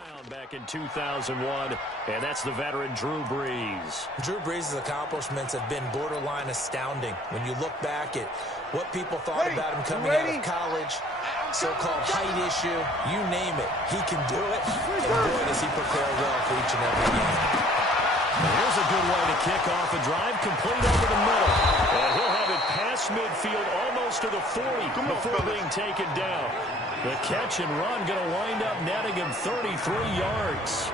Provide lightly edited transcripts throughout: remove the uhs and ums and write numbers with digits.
around back in 2001, and that's the veteran Drew Brees. Drew Brees' accomplishments have been borderline astounding. When you look back at what people thought about him coming out of college, so-called height issue, you name it, he can do it, and boy, does he prepare well for each and every game. Here's a good way to kick off a drive, complete over the middle. And he'll have it past midfield, almost to the 40 before being taken down. The catch and run going to wind up netting him 33 yards.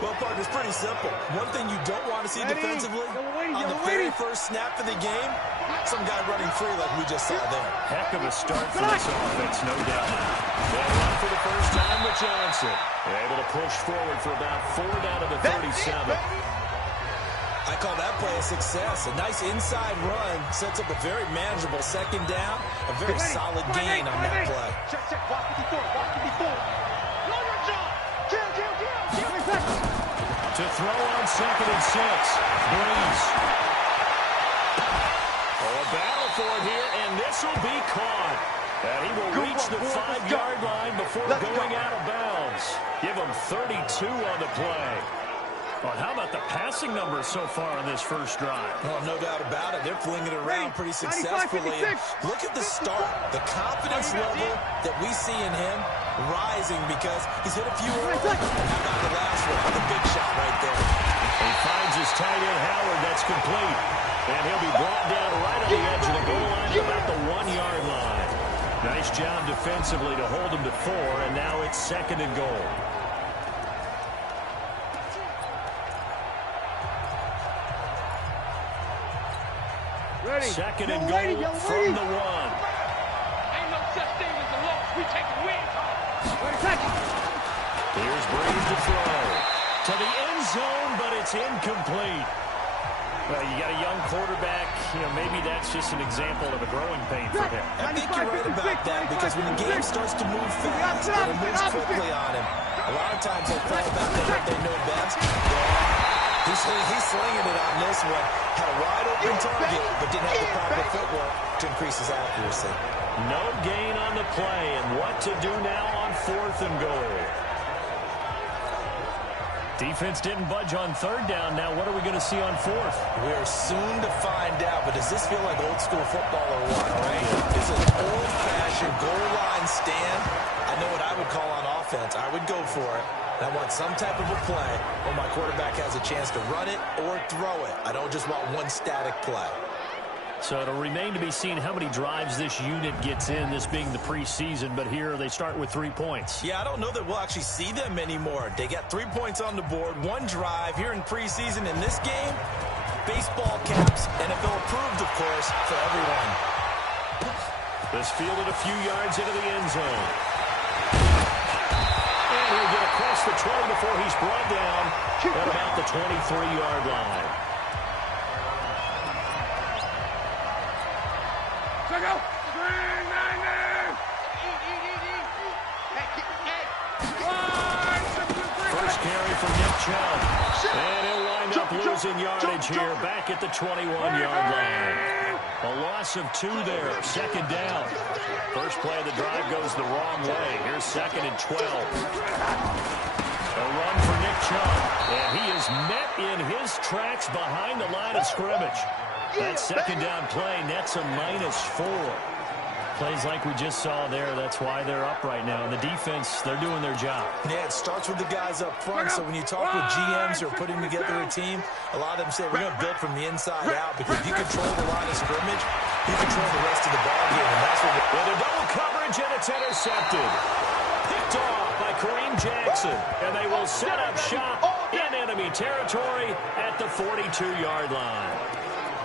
Well, partner, it's pretty simple. One thing you don't want to see defensively, on the very first snap of the game, some guy running free like we just saw there. Heck of a start for this offense, no doubt. They'll run for the first time with Johnson. They're able to push forward for about 4 down to the 37. I call that play a success. A nice inside run sets up a very manageable second down, a very solid gain on that play. To throw on 2nd and 6, Brees. Oh, a battle for it here, and this will be caught. And he will reach the 5-yard line before going out of bounds. Give him 32 on the play. Well, how about the passing numbers so far on this first drive? Well, no doubt about it. They're flinging it around pretty successfully. And look at the start. The confidence level that we see in him rising because he's hit a few early. How about the last one? The big shot right there. He finds his tight end, Howard. That's complete. And he'll be brought down right on the edge of the goal line at about the 1-yard line. Nice job defensively to hold him to 4, and now it's 2nd and goal. Ready. 2nd and goal from the 1. Ain't no such thing as a loss. We take a win. Here's Brees to throw. To the end zone, but it's incomplete. Well, you got a young quarterback. You know, maybe that's just an example of a growing pain for him. I think you're right about that because when the game starts to move fast and it moves quickly on him, a lot of times they fall back to what they know best. He's slinging it on this one. Had a wide-open target, but didn't have the proper footwork to increase his accuracy. No gain on the play, and what to do now on 4th and goal. Defense didn't budge on 3rd down. Now what are we going to see on 4th? We're soon to find out, but does this feel like old-school football or what, right? This is an old-fashioned goal line stand. I know what I would call on offense. I would go for it. I want some type of a play where my quarterback has a chance to run it or throw it. I don't just want one static play. So it'll remain to be seen how many drives this unit gets in, this being the preseason, but here they start with 3 points. Yeah, I don't know that we'll actually see them anymore. They got 3 points on the board, 1 drive here in preseason. In this game, baseball caps, NFL approved, of course, for everyone. This fielded a few yards into the end zone. He'll get across the 20 before he's brought down at about the 23-yard line. First carry from Nick Chubb. And he'll wind up losing yardage here back at the 21-yard line. A loss of 2 there, 2nd down. First play of the drive goes the wrong way. Here's 2nd and 12. A run for Nick Chubb. And he is met in his tracks behind the line of scrimmage. That 2nd down play nets a -4. Plays like we just saw there. That's why they're up right now. And the defense, they're doing their job. Yeah, it starts with the guys up front. So when you talk with GMs who are putting together a team, a lot of them say we're going to build from the inside out because if you control the line of scrimmage, you control the rest of the ball game. And that's what with a double coverage, and it's intercepted. Picked off by Kareem Jackson. And they will set up shop in enemy territory at the 42-yard line.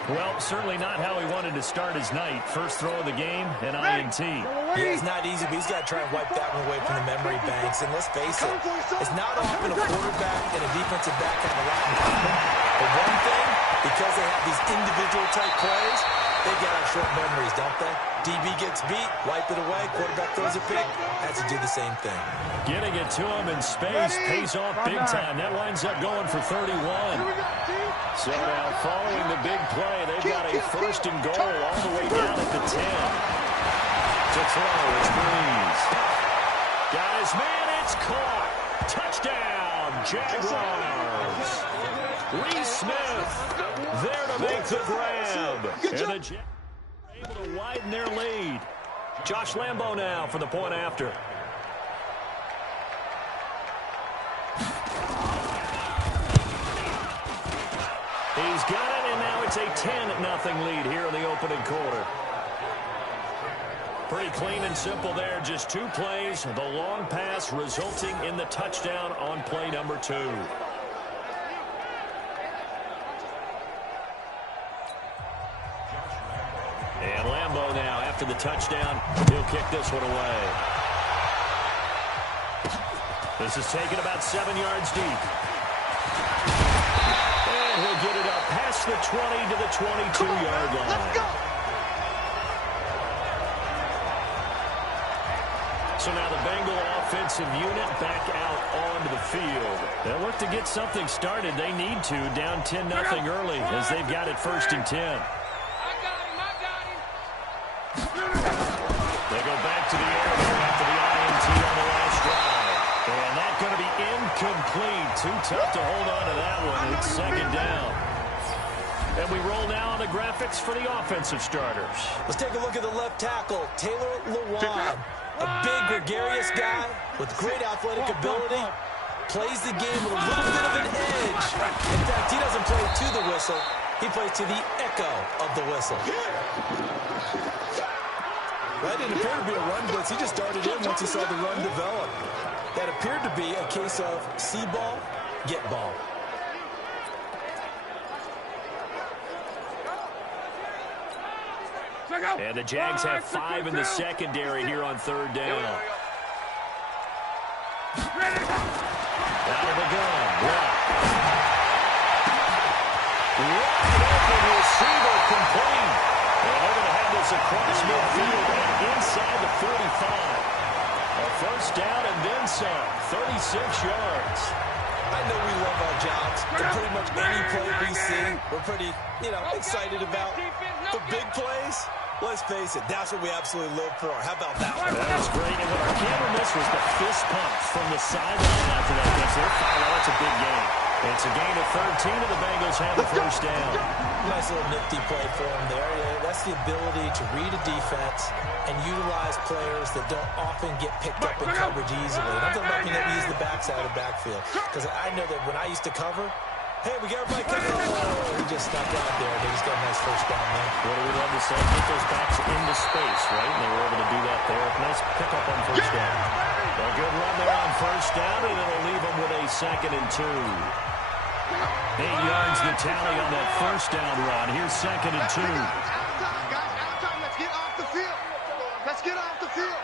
Well, certainly not how he wanted to start his night. First throw of the game, an INT. Yeah, it's not easy, but he's got to try and wipe that one away from the memory banks. And let's face it, it's not often a quarterback and a defensive back have a lot in common. But one thing, because they have these individual type plays, they got short memories, don't they? DB gets beat, wipe it away, quarterback throws a pick, has to do the same thing. Getting it to him in space pays off big time. That winds up going for 31. So now following the big play, they've got a 1st and goal all the way down at the 10. To throw, it's Brees. Got his man, it's caught. Touchdown, Jaguars. Lee Smith there to make the grab. And the Jaguars are able to widen their lead. Josh Lambo now for the point after. He's got it, and now it's a 10-0 lead here in the opening quarter. Pretty clean and simple there. Just 2 plays. The long pass resulting in the touchdown on play number 2. And Lambo now, after the touchdown, he'll kick this one away. This is taken about 7 yards deep. And he'll get it up past the 20 to the 22-yard line. Let's go. So now the Bengal offensive unit back out onto the field. They'll look to get something started. They need to, down 10-0 early as they've got it 1st and 10. I got him. They go back to the air there after the INT on the last drive. And that's going to be incomplete. Too tough to hold on to that one. It's 2nd down. And we roll now on the graphics for the offensive starters. Let's take a look at the left tackle, Taylor Lewan. A big, gregarious guy with great athletic ability. Plays the game with a little bit of an edge. In fact, he doesn't play to the whistle. He plays to the echo of the whistle. That didn't appear to be a run blitz. He just darted in once he saw the run develop. That appeared to be a case of see ball, get ball. And the Jags have 5 in the secondary here on 3rd down. Out of the gun. Wide open receiver complete. And they're going to have this across midfield and inside the 45. A 1st down and then some. 36 yards. I know we love our jobs. For pretty much any play we see, we're pretty, excited about. The big plays, let's face it, that's what we absolutely live for. How about that one? That was great. And what our camera missed was the fist pump from the sideline after that. That's a big game. It's a gain of 13, and the Bengals have the 1st down. Nice little nifty play for him there. Yeah, that's the ability to read a defense and utilize players that don't often get picked up in coverage easily. And I'm talking about being able to use the backside of backfield. Because I know that when I used to cover, hey, we got everybody covered. Oh, he just stuck out there. They just got a nice 1st down there. What do we love to say? Get those backs into space, right? And they were able to do that there. Nice pickup on 1st down. A good run there on 1st down, and it'll leave them with a 2nd and 2. 8 yards the tally on that 1st down run. Here's 2nd and 2. Out of time, guys. Out of time. Let's get off the field. Let's get off the field.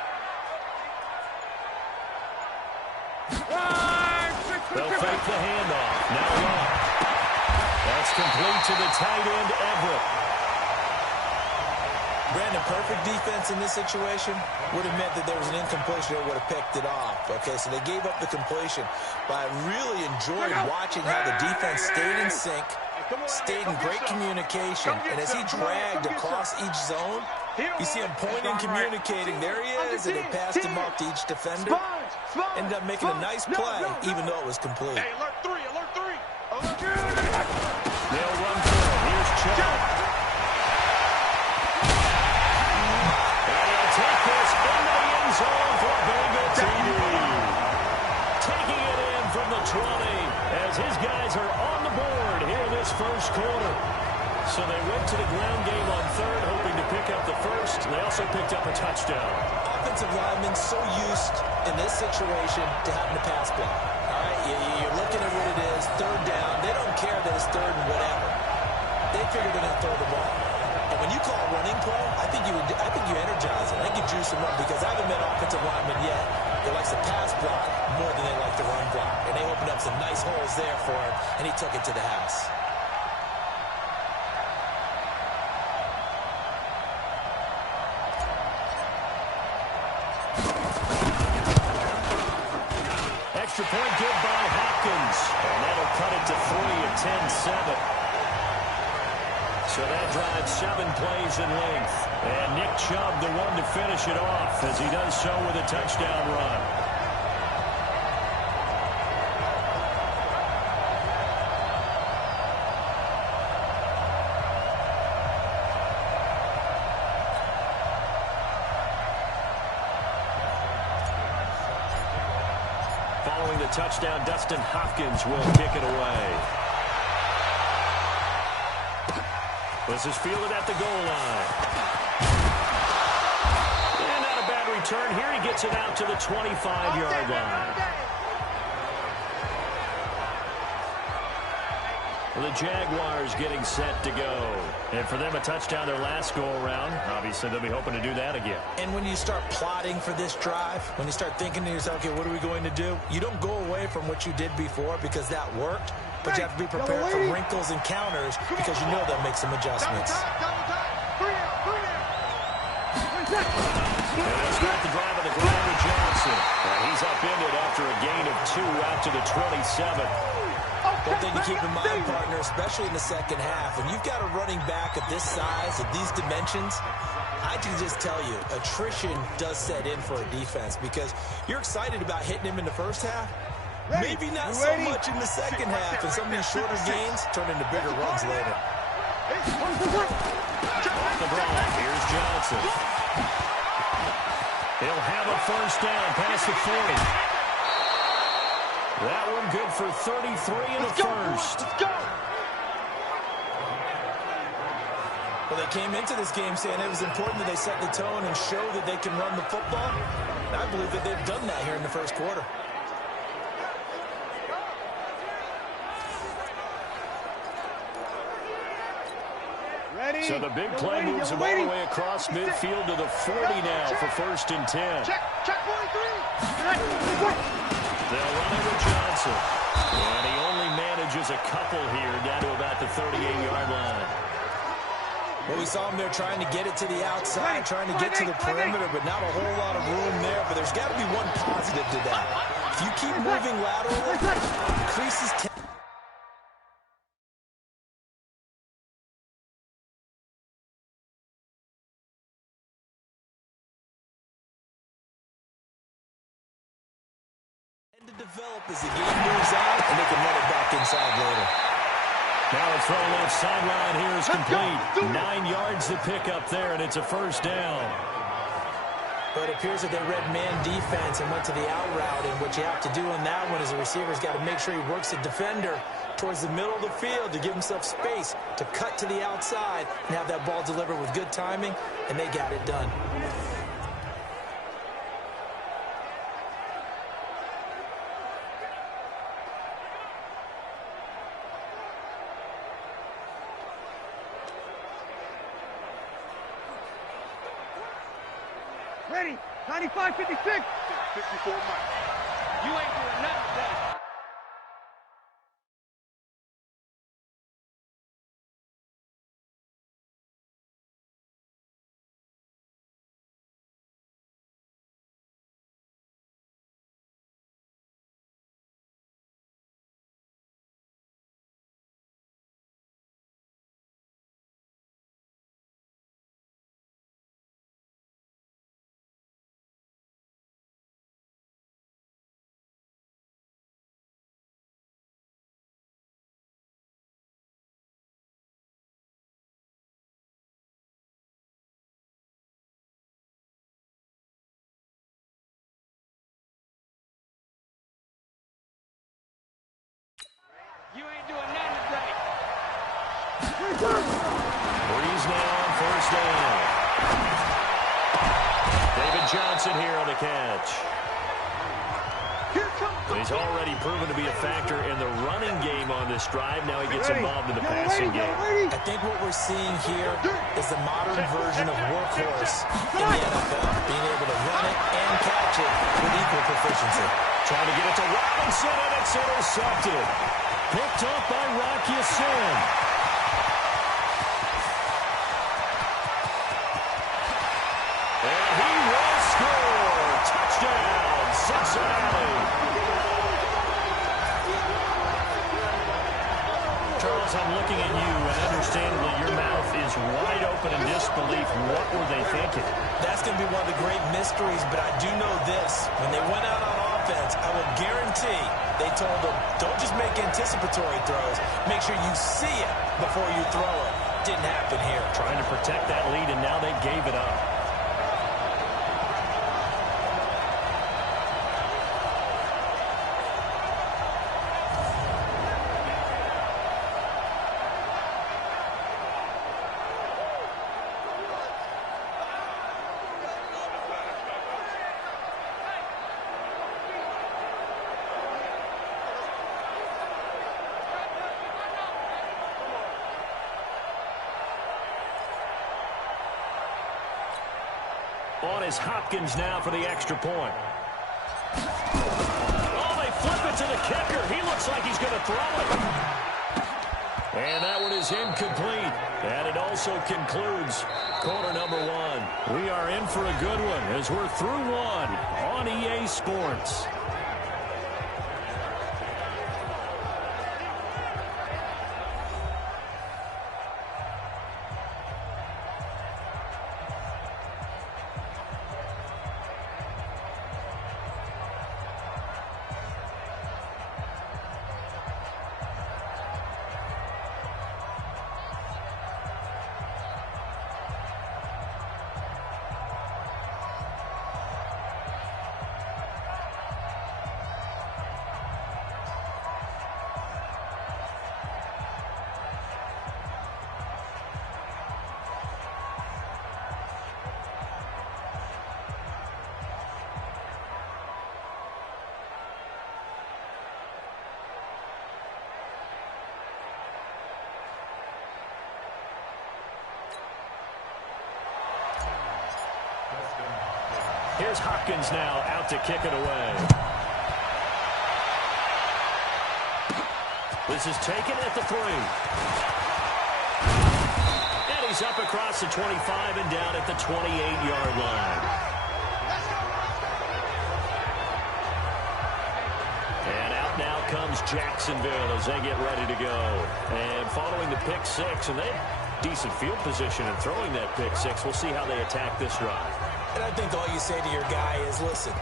They'll fake the handoff. Now run. That's complete to the tight end, Everett. Brandon, perfect defense in this situation would have meant that there was an incompletion or would have picked it off. Okay, so they gave up the completion. But I really enjoyed watching how the defense stayed in sync, stayed in great communication, and as he dragged across each zone, you see him pointing, communicating. There he is, and they passed him off to each defender. Ended up making a nice play, even though it was complete. Hey, alert 3, alert 3. They'll run for it. Here's Chubb. Take this into the end zone for Bengal TD. Taking it in from the 20 as his guys are on the board here in this 1st quarter. So they went to the ground game on 3rd, hoping to pick up the 1st. They also picked up a touchdown. Offensive linemen so used in this situation to having a pass block. All right, you're looking at what it is, 3rd down. They don't care that it's 3rd and whatever. They figure they're going to throw the ball. And when you call a running play, I think you energize it. I think you juice them up because I haven't met offensive linemen yet that likes to pass block more than they like to run block. And they opened up some nice holes there for him, and he took it to the house. Extra point good by Hopkins. And that'll cut it to 3 at 10-7. So that drives 7 plays in length. And Nick Chubb, the one to finish it off as he does so with a touchdown run. Following the touchdown, Dustin Hopkins will kick it away. This is fielded at the goal line. And not a bad return here. He gets it out to the 25-yard line. The Jaguars getting set to go. And for them, a touchdown their last go-around. Obviously, they'll be hoping to do that again. And when you start plotting for this drive, when you start thinking to yourself, okay, what are we going to do? You don't go away from what you did before because that worked, but you have to be prepared for wrinkles and counters because you know they'll make some adjustments. And they'll start the drive on the ground with Johnson. He's upended after a gain of 2 out to the 27. One thing to keep in mind, partner, especially in the second half, when you've got a running back of this size, of these dimensions, I can just tell you, attrition does set in for a defense because you're excited about hitting him in the first half. Maybe not so much in the second half, and some of these shorter gains turn into bigger runs later. Off the draw, here's Johnson. He'll have a first down past the 40. That one good for 33 in the first. Let's go. Well, they came into this game saying it was important that they set the tone and show that they can run the football. And I believe that they've done that here in the first quarter. Ready? So the big play moves him all the way across midfield to the 40 now for 1st and 10. Check 43. They'll run it with Johnson. And he only manages a couple here down to about the 38-yard line. Well, we saw him there trying to get it to the outside, trying to get to the perimeter, but not a whole lot of room there. But there's got to be one positive to that. If you keep moving laterally, increases to develop as the game moves on, and they can run it back inside later. Now a throw left sideline here is complete. 9 yards to pick up there, and it's a first down. But it appears that they read man defense and went to the out route, and what you have to do on that one is the receiver's got to make sure he works the defender towards the middle of the field to give himself space to cut to the outside and have that ball delivered with good timing, and they got it done. Ready. 95, 56. 54 miles. You ain't doing nothing today. You ain't doing nothing today. Breeze now on first down. David Johnson here on the catch. He's already proven to be a factor in the running game on this drive. Now he gets involved in the passing game. I think what we're seeing here is the modern version of workhorse in the NFL, being able to run it and catch it with equal proficiency. Trying to get it to Robinson, and it's intercepted. Picked up by Rocky Sin. And he will score. Touchdown, Cincinnati. Charles, I'm looking at you, and understandably, your mouth is wide open in disbelief. What were they thinking? That's going to be one of the great mysteries, but I do know this. When they went out on offense, I will guarantee they told them, don't just make anticipatory throws. Make sure you see it before you throw it. Didn't happen here. Trying to protect that lead, and now they gave it up. On is Hopkins now for the extra point. Oh, they flip it to the kicker. He looks like he's going to throw it. And that one is incomplete. And it also concludes quarter number one. We are in for a good one as we're through one on EA Sports. Here's Hopkins now out to kick it away. This is taken at the 3. And he's up across the 25 and down at the 28-yard line. And out now comes Jacksonville as they get ready to go. And following the pick 6, and they have decent field position in throwing that pick 6. We'll see how they attack this drive. And I think all you say to your guy is, listen,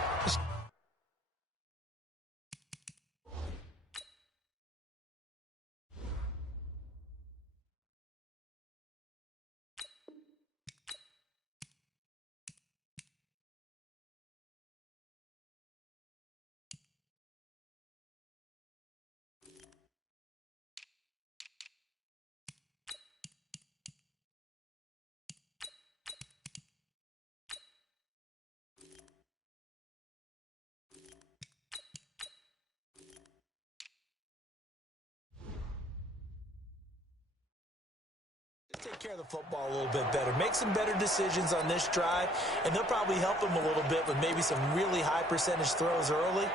take care of the football a little bit better. Make some better decisions on this drive, and they'll probably help him a little bit with maybe some really high percentage throws early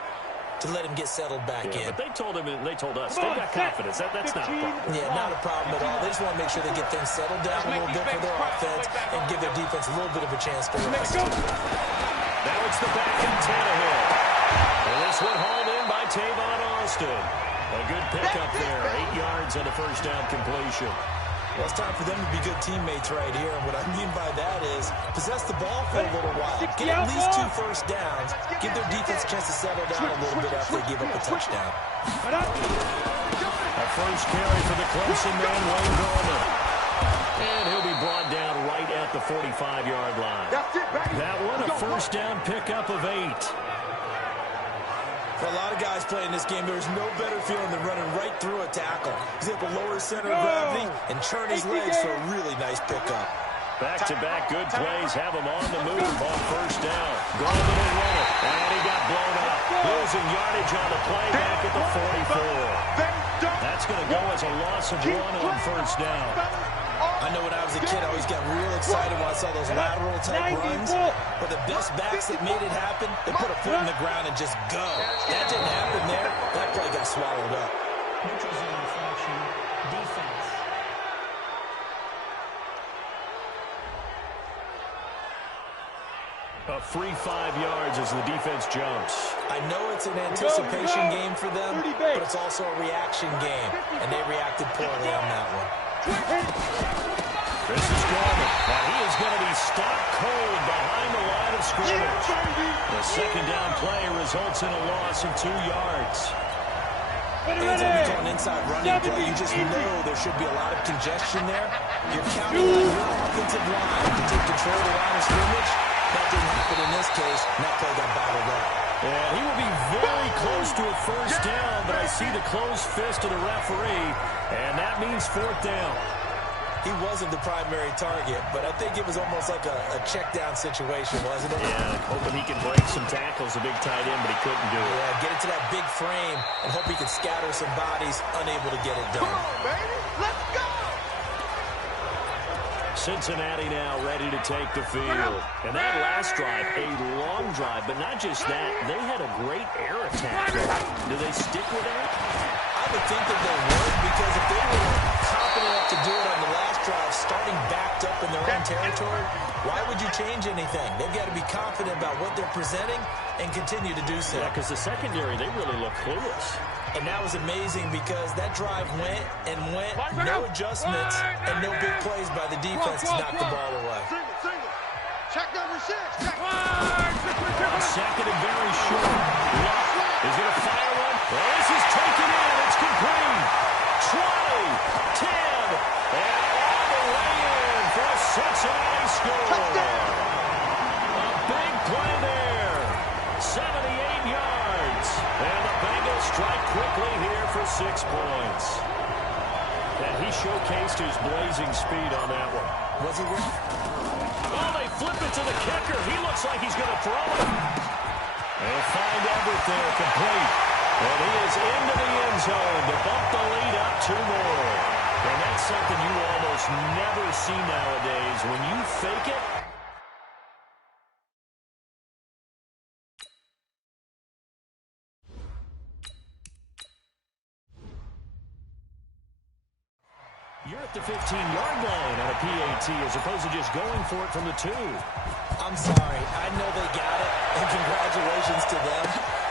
to let him get settled back in. But they told him, and they told us, they've got confidence. That's not a problem. Yeah, not a problem at all. They just want to make sure they get things settled down a little bit for their offense and give their defense a little bit of a chance to rest. Now it's the back and Tannehill. And this one hauled in by Tavon Austin. A good pickup there, 8 yards on the first down completion. Well, it's time for them to be good teammates right here. And what I mean by that is possess the ball for a little while. Get at least 2 first downs. Give their defense a chance to settle down a little bit after they give up a touchdown. A first carry for the Clemson man, Wayne Gallman. And he'll be brought down right at the 45-yard line. That one, a first down pickup of 8. For a lot of guys playing this game, there's no better feeling than running right through a tackle. He's able to lower his center of gravity and turn his legs for a really nice pickup. Back-to-back good plays have him on the move on first down. Gallman will run it, and he got blown up. Losing yardage on the play back at the 44. That's going to go as a loss of 1 on first down. I know when I was a kid, I always got real excited when I saw those lateral-type runs. But the best backs that made it happen, they put a foot in the ground and just go. That didn't happen there. That play got swallowed up. Neutral zone infraction, defense. A free 5 yards as the defense jumps. I know it's an anticipation game for them, but it's also a reaction game, and they reacted poorly on that one. This is Gallman, and he is going to be stopped cold behind the line of scrimmage. The second down play results in a loss of 2 yards. Anytime you call an inside running play, you just know there should be a lot of congestion there. You're counting on your offensive line to take control of the line of scrimmage. That didn't happen in this case, and that play got bottled up. And he will be very close to a first down, but I see the closed fist of the referee, and that means 4th down. He wasn't the primary target, but I think it was almost like a check-down situation, wasn't it? Yeah, hoping he can break some tackles, a big tight end, but he couldn't do it. Yeah, get into that big frame and hope he can scatter some bodies, unable to get it done. Come on, baby. Let's go. Cincinnati now ready to take the field. And that last drive, a long drive, but not just that. They had a great air attack. Do they stick with that? I would think that they would, because if they were confident enough to do it on the last drive, starting backed up in their own territory, why would you change anything? They've got to be confident about what they're presenting and continue to do so. Yeah, because the secondary, they really look clueless. And that was amazing because that drive went and went, no adjustments, and no big plays by the defense to knock the ball away. Single. Check number 6. Check. Second and very short. Luck is going to fire one. Well, this is taken in. It's complete. 20, 10, and all the way in for a Cincinnati score. A big play there. 78 yards. And the Bengals strike quickly here for 6 points. And he showcased his blazing speed on that one. Was he right? Oh, they flip it to the kicker. He looks like he's going to throw it. They'll find Everett there complete. And he is into the end zone to bump the lead up 2 more. And that's something you almost never see nowadays. When you fake it, you're at the 15-yard line on a PAT as opposed to just going for it from the 2. I'm sorry. I know they got it, and congratulations to them,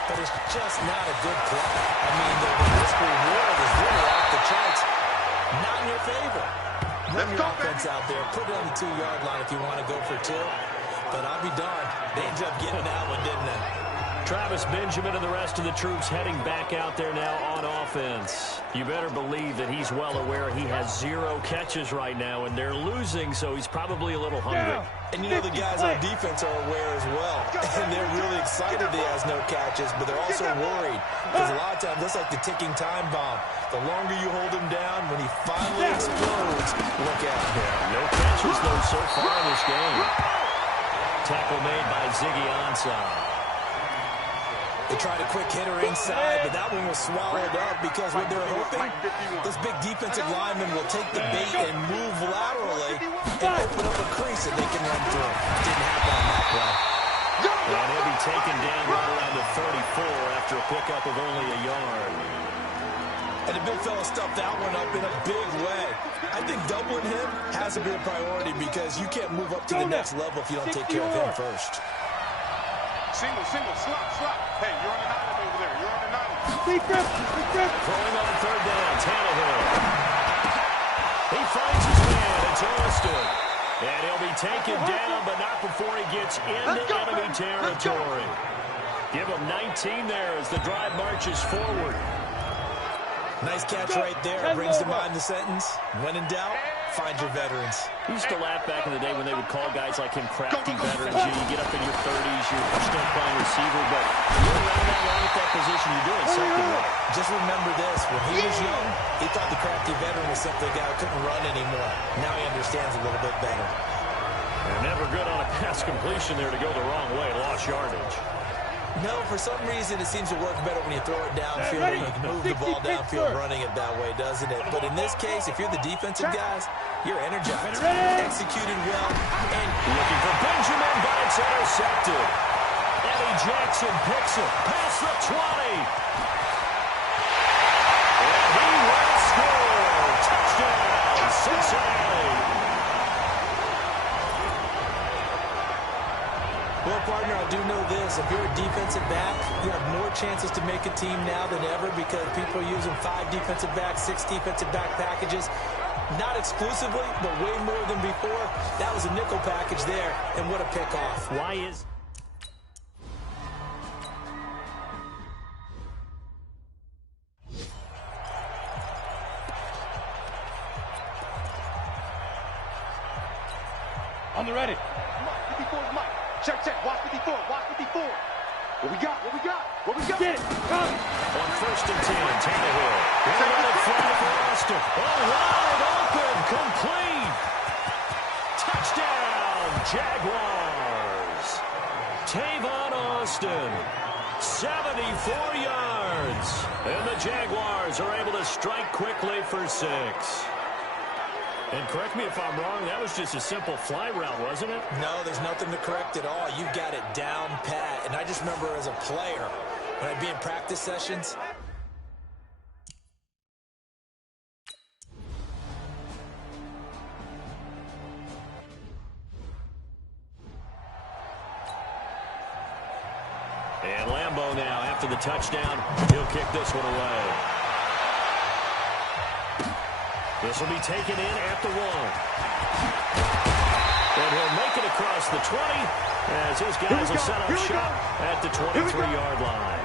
but it's just not a good play. I mean, the risk reward is really off the charts. Not in your favor. Run your offense out there. Put it on the 2-yard line if you want to go for 2. But I'll be darned. They ended up getting that one, didn't they? Travis Benjamin and the rest of the troops heading back out there now on offense. You better believe that he's well aware he has 0 catches right now, and they're losing, so he's probably a little hungry. And you know the guys on defense are aware as well. And they're really excited he has no catches, but they're also worried. Because a lot of times, that's like the ticking time bomb. The longer you hold him down, when he finally explodes, look out. Yeah, no catches, though, so far in this game. Tackle made by Ziggy Ansah. They tried a quick hitter inside, but that one was swallowed up because what they're hoping, this big defensive lineman will take the bait and move laterally and open up a crease that they can run through. Didn't happen on that play. And he'll be taken down right around the 34 after a pickup of only a yard. And the big fella stuffed that one up in a big way. I think doubling him has to be a priority because you can't move up to the next level if you don't take care of him first. Single, slot. Hey, you're on an island over there. You're on an island. Deep grip. Throwing on 3rd down, Tannehill. He finds his man. It's Austin. And he'll be taken down, but not before he gets into enemy territory. Give him 19 there as the drive marches forward. Nice catch right there. Brings to mind the sentence, when in doubt, find your veterans. We used to laugh back in the day when they would call guys like him crafty veterans. You get up in your 30s, you're still playing receiver, but you're around that long at that position, you're doing something right. Just remember this, when he was young, he thought the crafty veteran was simply a guy who couldn't run anymore. Now he understands a little bit better. They're never good on a pass completion there to go the wrong way, lost yardage. No, for some reason it seems to work better when you throw it downfield or you can move the ball downfield running it that way, doesn't it? But in this case, if you're the defensive guys, you're energized, executed well, and looking for Benjamin, but it's intercepted. Eddie Jackson picks it past the 20. And he will score. Touchdown, Cincinnati. Well, partner, I do know this. If you're a defensive back, you have more chances to make a team now than ever because people are using 5 defensive backs, 6 defensive back packages. Not exclusively, but way more than before. That was a nickel package there, and what a pickoff. Why is... On the ready. Mike, 54's Mike. Check. Watch 54. What we got? Get it. Come. On 1st and 10, Tannehill. Right in front for Austin. Oh, wide open. Complete. Touchdown, Jaguars. Tavon Austin. 74 yards. And the Jaguars are able to strike quickly for 6. And correct me if I'm wrong, that was just a simple fly route, wasn't it? No, there's nothing to correct at all. You've got it down pat. And I just remember as a player, when I'd be in practice sessions, and Lambeau now, after the touchdown, he'll kick this one away. This will be taken in at the 1. And he'll make it across the 20 as his guys will set up shop at the 23-yard line.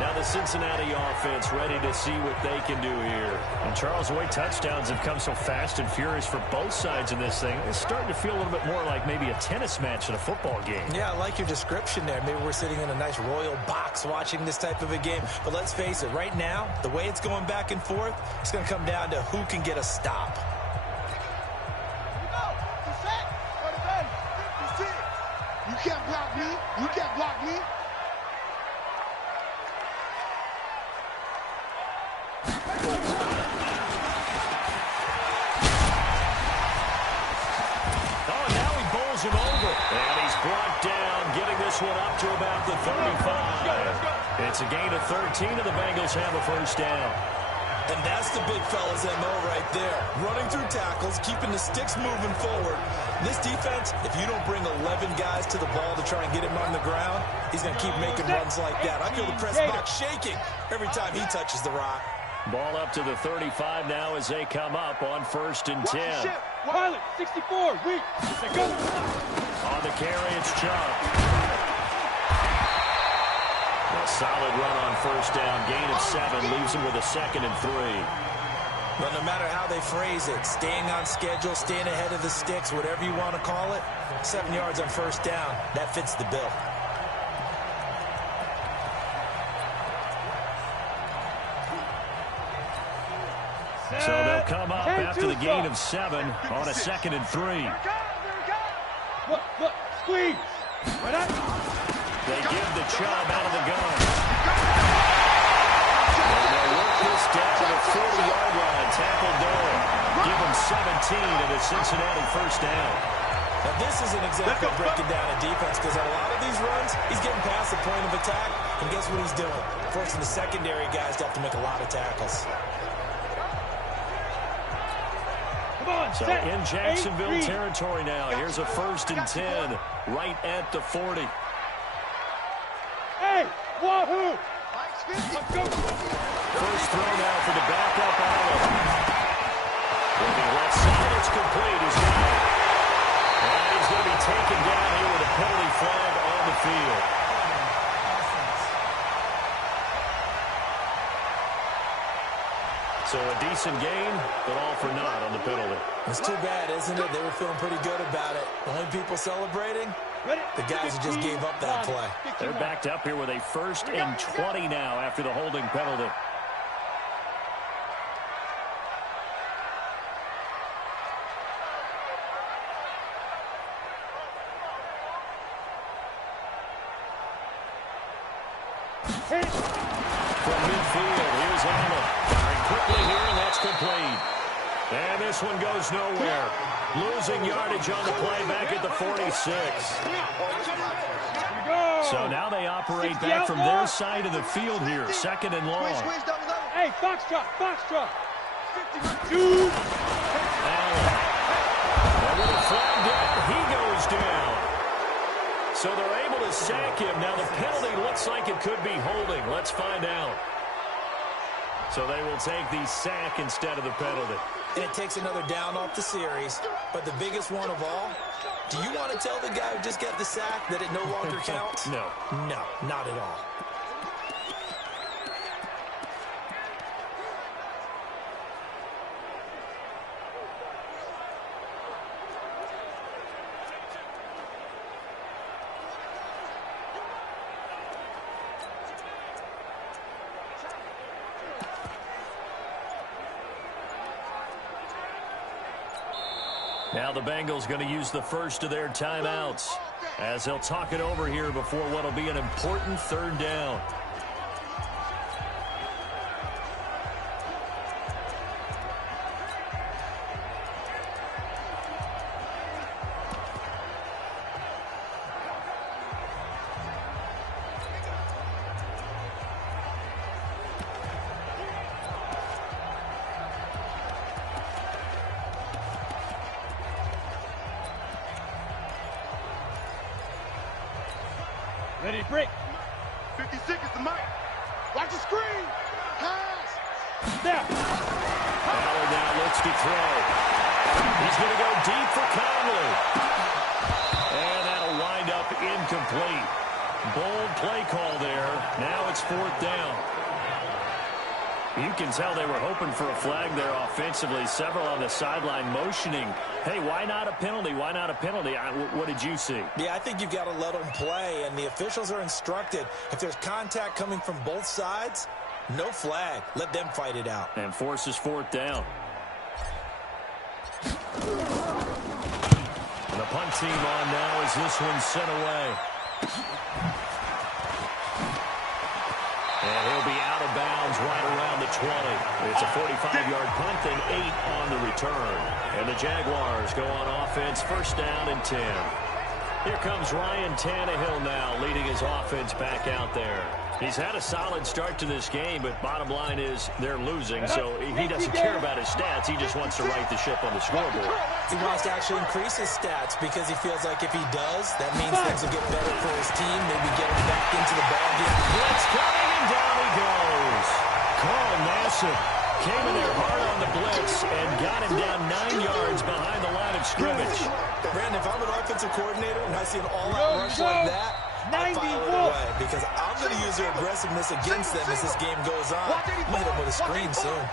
Now the Cincinnati offense ready to see what they can do here. And Charles, the way touchdowns have come so fast and furious for both sides in this thing, it's starting to feel a little bit more like maybe a tennis match in a football game. Yeah, I like your description there. Maybe we're sitting in a nice royal box watching this type of a game. But let's face it, right now, the way it's going back and forth, it's going to come down to who can get a stop. You can't block me. You can't block me. Him over, and he's brought down, getting this one up to about the 35. It's a gain of 13, and the Bengals have a first down. And that's the big fella's MO right there. Running through tackles, keeping the sticks moving forward. This defense, if you don't bring 11 guys to the ball to try and get him on the ground, he's going to keep making runs like that. I feel the press box shaking every time he touches the rock. Ball up to the 35 now as they come up on 1st and 10. Pilot, 64, weak. Go. On the carry, it's Chubb. A solid run on 1st down. Gain of 7 leaves him with a 2nd and 3. Well, no matter how they phrase it, staying on schedule, staying ahead of the sticks, whatever you want to call it, 7 yards on 1st down, that fits the bill. So they'll come up after the gain of 7 on a 2nd and 3. Look, squeeze. Right up. They give the Chubb out of the gun. And they'll work this down to the 40-yard line. Tackle there. Give them 17 at a Cincinnati first down. Now, this is an example of breaking down a defense because on a lot of these runs, he's getting past the point of attack, and guess what he's doing? Forcing the secondary guys to have to make a lot of tackles. So in Jacksonville territory now. Here's a 1st and 10 right at the 40. Hey, wahoo! First throw now for the backup Allen. Looking left side, it's complete. He's got it. And he's going to be taken down here with a penalty flag on the field. So a decent gain, but all for naught on the penalty. It's too bad, isn't it? They were feeling pretty good about it. The only people celebrating, the guys who just gave up that play. They're backed up here with a 1st and 20 now after the holding penalty. From midfield, here's Allen. Firing quickly here, and that's complete. And this one goes nowhere. Losing yardage on the play back at the 46. So now they operate back from their side of the field here. 2nd and long. Hey, Foxtrot. Dude. Allen. And with a flag down, he goes down. So they're able to sack him. Now the penalty looks like it could be holding. Let's find out. So they will take the sack instead of the penalty. And it takes another down off the series. But the biggest one of all, do you want to tell the guy who just got the sack that it no longer counts? No. No, not at all. Now the Bengals going to use the first of their timeouts as they'll talk it over here before what will be an important 3rd down. break. 50 seconds to Mike. Watch the screen. Pass. There. Ballard now looks to throw. He's going to go deep for Conley. And that'll wind up incomplete. Bold play call there. Now it's 4th down. You can tell they were hoping for a flag there offensively. Several on the sideline motioning. Hey, why not a penalty? Why not a penalty? What did you see? Yeah, I think you've got to let them play, and the officials are instructed. If there's contact coming from both sides, no flag. Let them fight it out. And forces 4th down. And the punt team on now as this one's sent away. And he'll be out of bounds right around the 20. It's a 45-yard punt and 8 on the return. And the Jaguars go on offense, 1st down and 10. Here comes Ryan Tannehill now, leading his offense back out there. He's had a solid start to this game, but bottom line is they're losing, so he doesn't care about his stats. He just wants to right the ship on the scoreboard. He wants to actually increase his stats because he feels like if he does, that means things will get better for his team, maybe get him back into the ballgame. Blitz coming, and down he goes. Carl Nassib came in there hard on the blitz and got him down 9 yards behind the line of scrimmage. Brandon, if I'm an offensive coordinator and I see an all-out rush like that, I file it away because I'm going to use their aggressiveness against them as this game goes on. I'm going to hit them with a screen soon.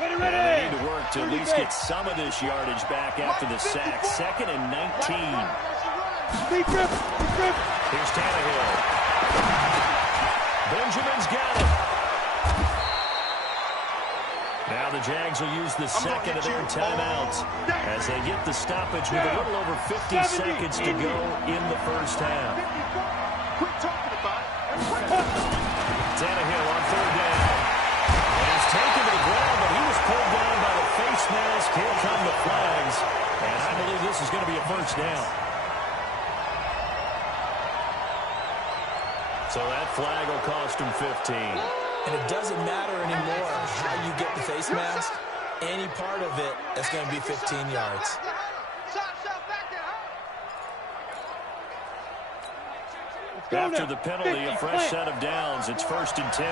And they need to work to at least get some of this yardage back after the sack. 2nd and 19. Here's Tannehill. Benjamin's got it. Now the Jags will use the second of their timeouts as they get the stoppage with a little over 50 seconds to go in the 1st half. Tannehill on 3rd down. And he's taken to the ground, but he was pulled down by the face mask. Here come the flags. And I believe this is going to be a 1st down. So that flag will cost him 15. And it doesn't matter anymore how you get the face mask. Any part of it, that's going to be 15 yards. After the penalty, a fresh set of downs. It's 1st and 10.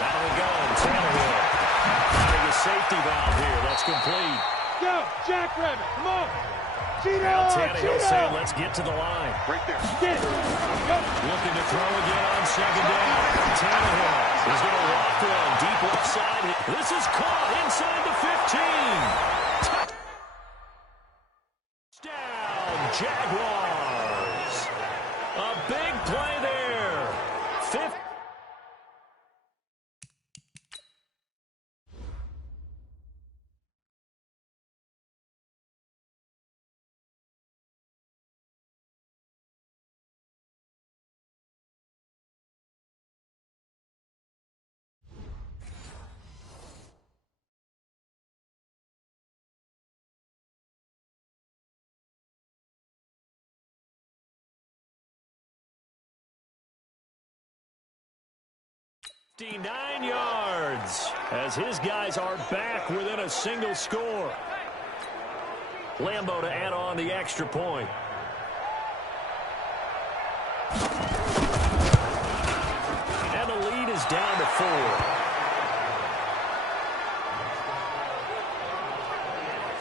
That'll be going. Tannehill. Having a safety valve here. That's complete. Go, Jackrabbit. Come on. Now Tannehill saying, let's get to the line. Right there. Looking to throw again on 2nd down. Tannehill is going to walk one deep left side. This is caught inside the 15. Touchdown, Jaguars. A big play there. 50. Yards as his guys are back within a single score. Lambeau to add on the extra point. And the lead is down to 4.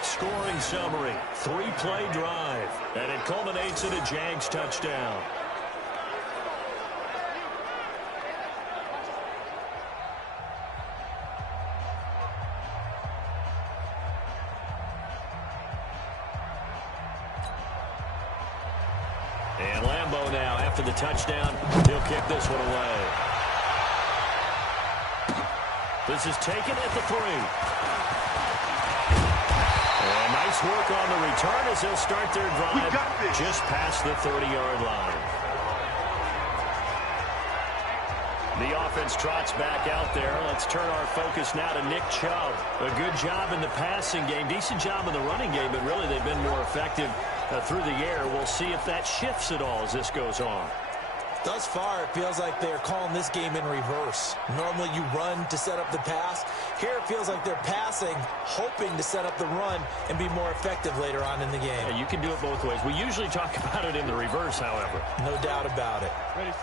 Scoring summary, 3-play drive, and it culminates in a Jags touchdown. And Lambeau now, after the touchdown, he'll kick this one away. This is taken at the 3. And nice work on the return as they'll start their drive just past the 30-yard line. The offense trots back out there. Let's turn our focus now to Nick Chubb. A good job in the passing game, decent job in the running game, but really they've been more effective through the air. We'll see if that shifts at all as this goes on. Thus far, it feels like they're calling this game in reverse. Normally you run to set up the pass. Here it feels like they're passing, hoping to set up the run and be more effective later on in the game. Yeah, you can do it both ways. We usually talk about it in the reverse, however. No doubt about it.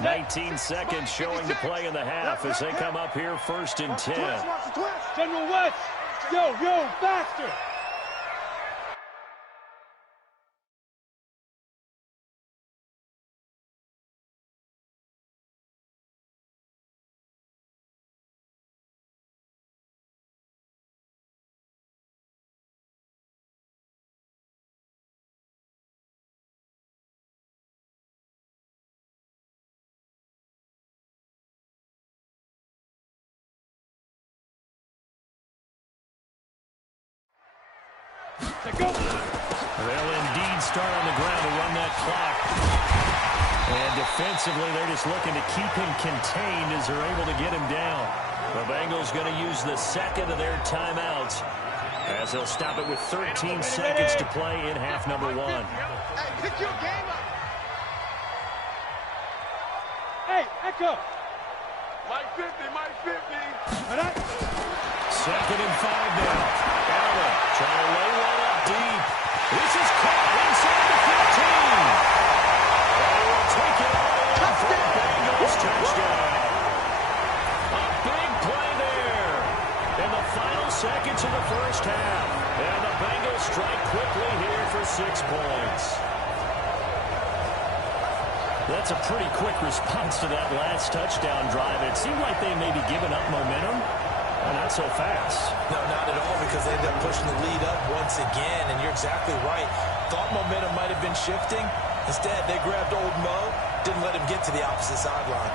19 seconds showing to play in the half as they come up here 1st and 10. General West, yo, faster. They'll indeed start on the ground to run that clock. And defensively, they're just looking to keep him contained as they're able to get him down. The Bengals going to use the second of their timeouts as they'll stop it with 13 seconds to play in half number 1. Hey, pick your game up. Hey, Echo. Mike 50. 2nd and 5 now. Allen trying to lay one up deep. This is caught inside the 15. They will take it all in for the Bengals touchdown. A big play there in the final seconds of the first half. And the Bengals strike quickly here for 6 points. That's a pretty quick response to that last touchdown drive. It seemed like they may be giving up momentum. Oh, not so fast. No, not at all, because they ended up pushing the lead up once again, and you're exactly right. Thought momentum might have been shifting. Instead, they grabbed old Mo, didn't let him get to the opposite sideline.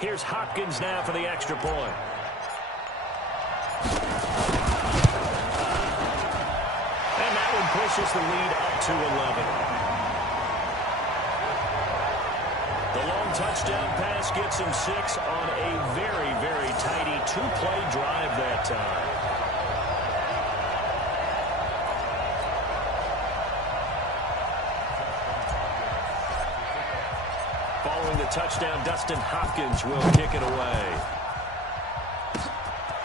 Here's Hopkins now for the extra point. And that one pushes the lead up to 11. The long touchdown pass gets him 6 on a very, very tidy 2-play drive that time. Following the touchdown, Dustin Hopkins will kick it away.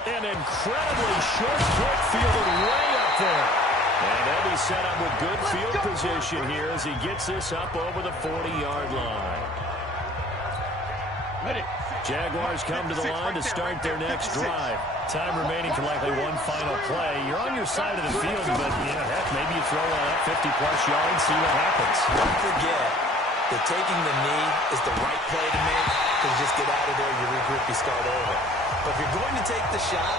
An incredibly short kick fielded way up there. And they'll be set up with good field position here as he gets this up over the 40-yard line. Jaguars come to the line to start their next drive. Time remaining for likely one final play. You're on your side of the field, but heck, maybe you throw one up 50-plus yards, see what happens. Don't forget that taking the knee is the right play to make, because you just get out of there, you regroup, you start over. But if you're going to take the shot,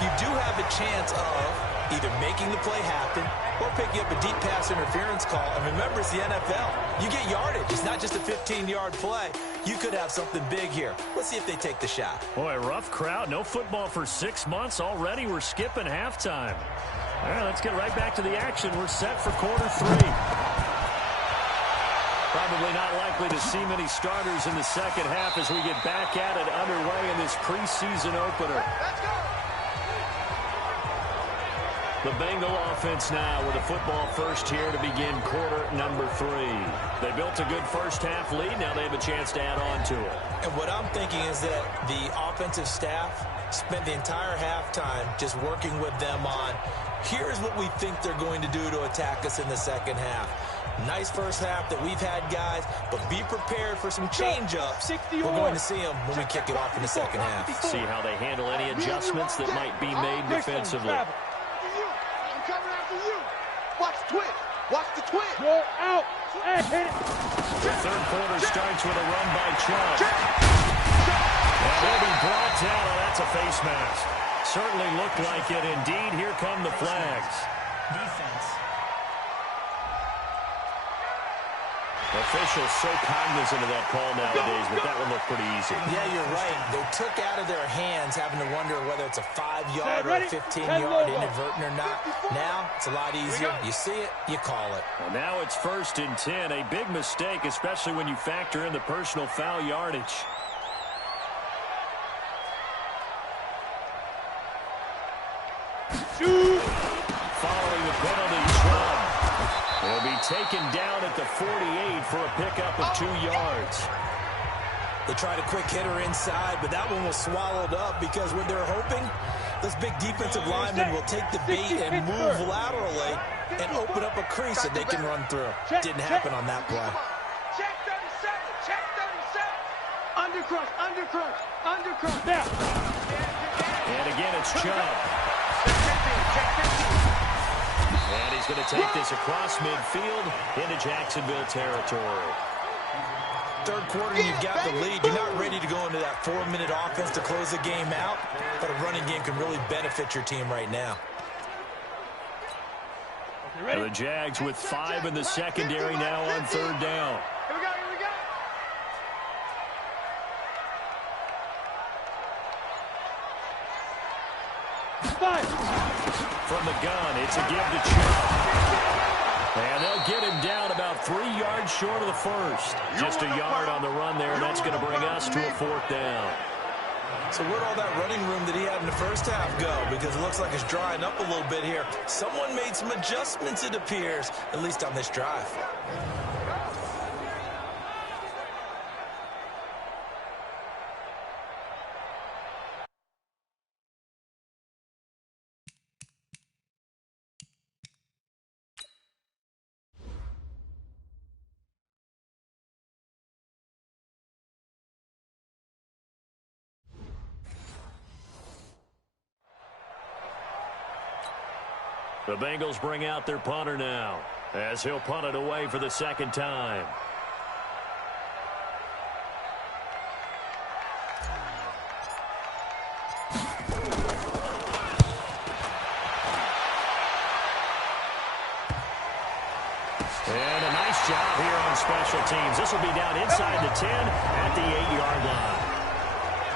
you do have a chance of either making the play happen or picking up a deep pass interference call. And remember, it's the NFL. You get yardage. It's not just a 15-yard play. You could have something big here. Let's see if they take the shot. Boy, rough crowd. No football for 6 months already. We're skipping halftime. All right, let's get right back to the action. We're set for quarter 3. Probably not likely to see many starters in the second half as we get back at it underway in this preseason opener. The Bengal offense now with a football first here to begin quarter number 3. They built a good first half lead. Now they have a chance to add on to it. And what I'm thinking is that the offensive staff spent the entire halftime just working with them on, here's what we think they're going to do to attack us in the second half. Nice first half that we've had, guys, but be prepared for some change-ups. We're going to see them when we kick it off in the second half. See how they handle any adjustments that might be made defensively. I'm coming after you. Watch the twitch. Watch the twitch. Go out. Hey, hit it. The third quarter starts with a run by Chubb. And they'll be brought down. Oh, that's a face mask. Certainly looked like it. Indeed, here come the flags. Defense. Officials so cognizant of that call nowadays, but that one looked pretty easy. Yeah, you're right. They took out of their hands having to wonder whether it's a 5-yard or a 15-yard inadvertent or not. Now, it's a lot easier. You see it, you call it. Well, now it's 1st and 10. A big mistake, especially when you factor in the personal foul yardage. Following the penalty, Chubb will be taken down at the 48 for a pickup of 2 yards. They tried a quick hitter inside, but that one was swallowed up because when they're hoping, those big defensive linemen will take the bait and move laterally and open up a crease that they can run through. Didn't happen on that play. Check 37. Check 37. Undercrush. Undercrush. Undercrush. There. And again, it's Chubb. And he's going to take this across midfield into Jacksonville territory. Third quarter, you've got the lead. You're not ready to go into that 4-minute offense to close the game out, but a running game can really benefit your team right now. The Jags with 5 in the secondary now on 3rd down. Here we go. Here we go. From the gun, it's a give to Chubb. And they'll get him down about 3 yards short of the first. Just a yard on the run there, and that's going to bring us to a 4th down. So where'd all that running room that he had in the first half go? Because it looks like it's drying up a little bit here. Someone made some adjustments, it appears, at least on this drive. The Bengals bring out their punter now, as he'll punt it away for the 2nd time. And a nice job here on special teams. This will be down inside the 10 at the 8-yard line.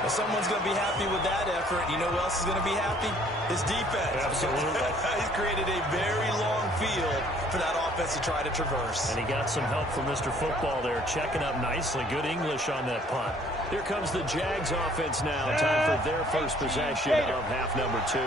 Well, someone's going to be happy with that effort. You know who else is going to be happy? His defense. Absolutely. He's created a very long field for that offense to try to traverse. And he got some help from Mr. Football there, checking up nicely. Good English on that punt. Here comes the Jags offense now. Time for their first possession of half number 2.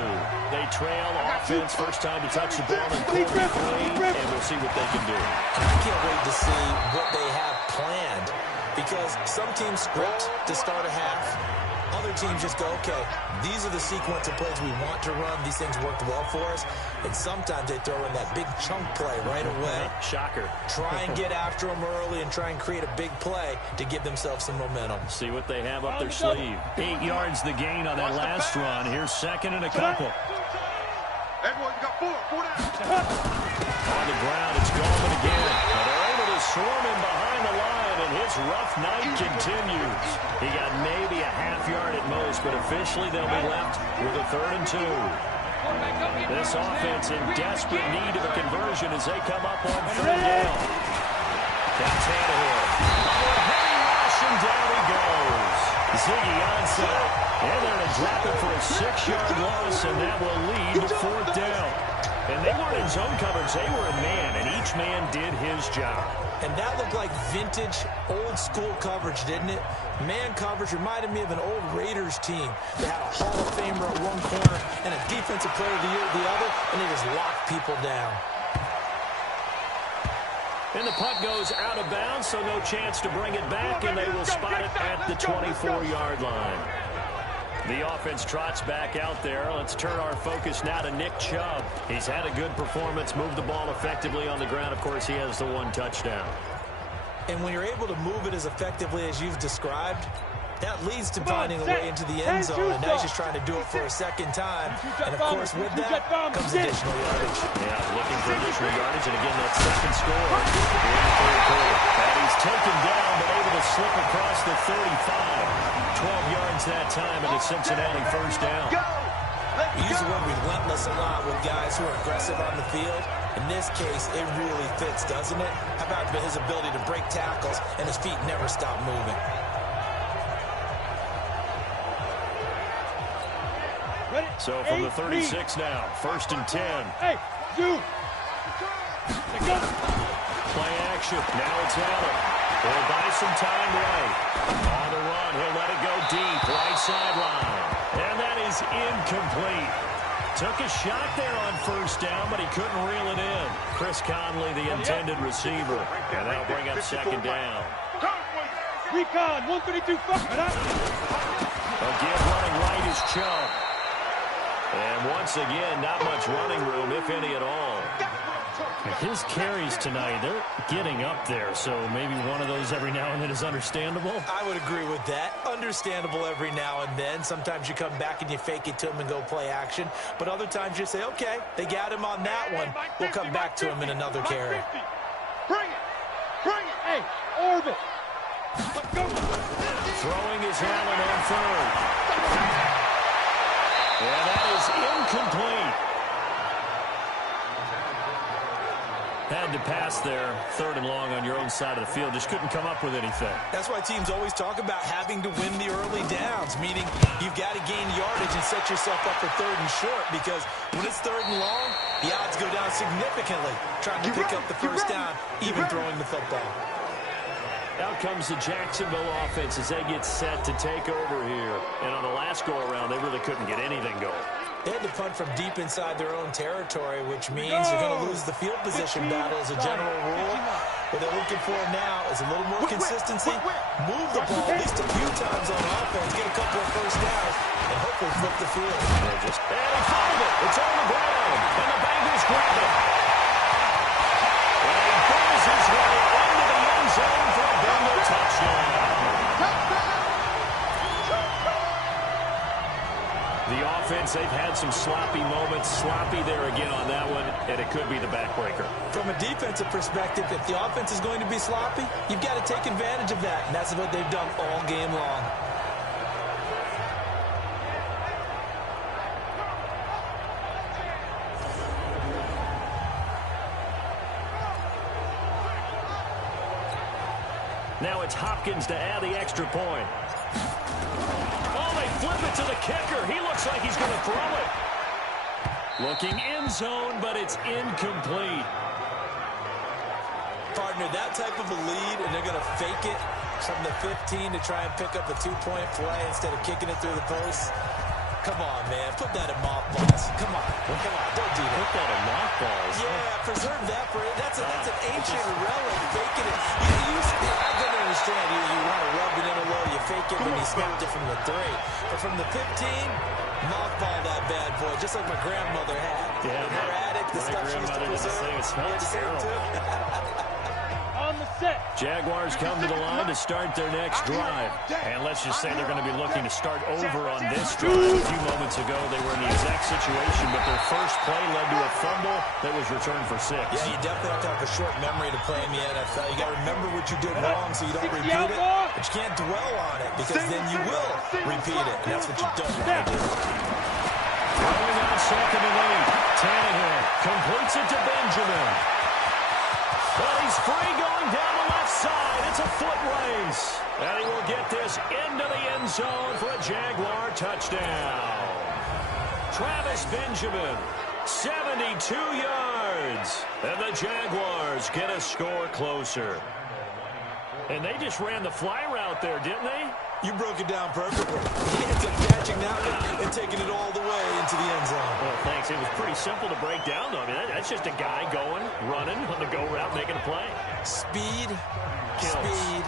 They trail offense, first time to touch the ball in quarter 3, and we'll see what they can do. I can't wait to see what they have planned, because some teams script to start a half. Other teams just go, okay, these are the sequence of plays we want to run. These things worked well for us. And sometimes they throw in that big chunk play right away. Shocker. Try and get after them early and try and create a big play to give themselves some momentum. See what they have up their sleeve. 8 yards the gain on that last run. Here's 2nd and a couple. Everyone, you got 4 down. On the ground, it's Goldman again. But they're able to swarm him behind the line, and his rough night continues. He got maybe a half-yard at most, but officially they'll be left with a 3rd and 2. This offense in desperate need of a conversion as they come up on 3rd down. That's Tannehill. Heavy rush, and down he goes. Ziggy onside. And they're going to drop it for a 6-yard loss, and that will lead to 4th down. And they weren't in zone coverage. They were in man, and each man did his job. And that looked like vintage, old-school coverage, didn't it? Man coverage reminded me of an old Raiders team that had a Hall of Famer at one corner and a defensive player of the year at the other, and they just locked people down. And the punt goes out of bounds, so no chance to bring it back, and they will spot it at the 24-yard line. The offense trots back out there. Let's turn our focus now to Nick Chubb. He's had a good performance, moved the ball effectively on the ground. Of course, he has the 1 touchdown. And when you're able to move it as effectively as you've described, that leads to finding a way into the end zone, and now he's just trying to do it for a 2nd time. And, of course, with that comes additional yardage. Yeah, looking for additional yardage, and again, that 2nd score in the 3rd quarter. And he's taken down, but able to slip across the 35. 12 yards that time, and a Cincinnati 1st down. We use the word relentless a lot with guys who are aggressive on the field. In this case, it really fits, doesn't it? How about his ability to break tackles and his feet never stop moving? So from the 36 now, 1st and 10. Hey, dude. Play action. Now it's Allen. He'll buy some time right. On the run, he'll let it go deep. Right sideline. And that is incomplete. Took a shot there on 1st down, but he couldn't reel it in. Chris Conley, the intended receiver. And that'll bring up 2nd down. Recon, 132, fuck it up. Again, running right is Chubb. And once again, not much running room, if any at all. His carries tonight, they're getting up there, so maybe one of those every now and then is understandable. I would agree with that. Understandable every now and then. Sometimes you come back and you fake it to him and go play action. But other times you say, okay, they got him on that one. We'll come back to him in another carry. Bring it. Bring it. Hey, orbit. Let's go. Throwing his Allen on 3rd. And that is incomplete. Had to pass there, 3rd and long on your own side of the field. Just couldn't come up with anything. That's why teams always talk about having to win the early downs, meaning you've got to gain yardage and set yourself up for 3rd and short, because when it's 3rd and long, the odds go down significantly trying to pick up the 1st down, even throwing the football. Out comes the Jacksonville offense as they get set to take over here. And on the last go-around, they really couldn't get anything going. They had to punt from deep inside their own territory, which means you're going to lose the field position battle as a general rule. What they're looking for now is a little more consistency, move the ball at least a few times on offense, get a couple of 1st downs, and hopefully flip the field. And he found it. It's on the ground. And the Bengals grab it. And he pulls his way into the end zone for a Bengal touchdown. The offense, they've had some sloppy moments. Sloppy there again on that one, and it could be the backbreaker. From a defensive perspective, if the offense is going to be sloppy, you've got to take advantage of that, and that's what they've done all game long. Now it's Hopkins to add the extra point. Oh, they flip it to the kicker. He looks like he's going to throw it. Looking end zone, but it's incomplete. Partner, that type of a lead, and they're going to fake it from the 15 to try and pick up a 2-point play instead of kicking it through the post. Come on, man. Put that in mothballs. Come on. Don't do that. Put that in mothballs. Yeah, preserve that for it. That's an ancient relic. Faking it. I can understand you want to rub it in a low. You fake it when you snapped it from the 3. But from the 15, mothball that bad boy, just like my grandmother had. Yeah, her attic, the stuff she used to preserve. It smells terrible. On the set. Jaguars come to the line to start their next drive. And let's just say they're going to be looking to start over on this drive. A few moments ago, they were in the exact situation, but their first play led to a fumble that was returned for 6. Yeah, you definitely have to have a short memory to play in the NFL. You got to remember what you did wrong so you don't repeat it, but you can't dwell on it because then you will repeat it, and that's what you don't want to do. Rolling on 2nd and 8. Tannehill completes it to Benjamin. But he's free going down the left side. It's a foot race. And he will get this into the end zone for a Jaguar touchdown. Travis Benjamin, 72 yards. And the Jaguars get a score closer. And they just ran the fly route there, didn't they? You broke it down perfectly. He ends up catching that one and taking it all the way into the end zone. Well, thanks. It was pretty simple to break down, though. I mean, that's just a guy going, running on the go route, making a play. Speed, kills. Speed,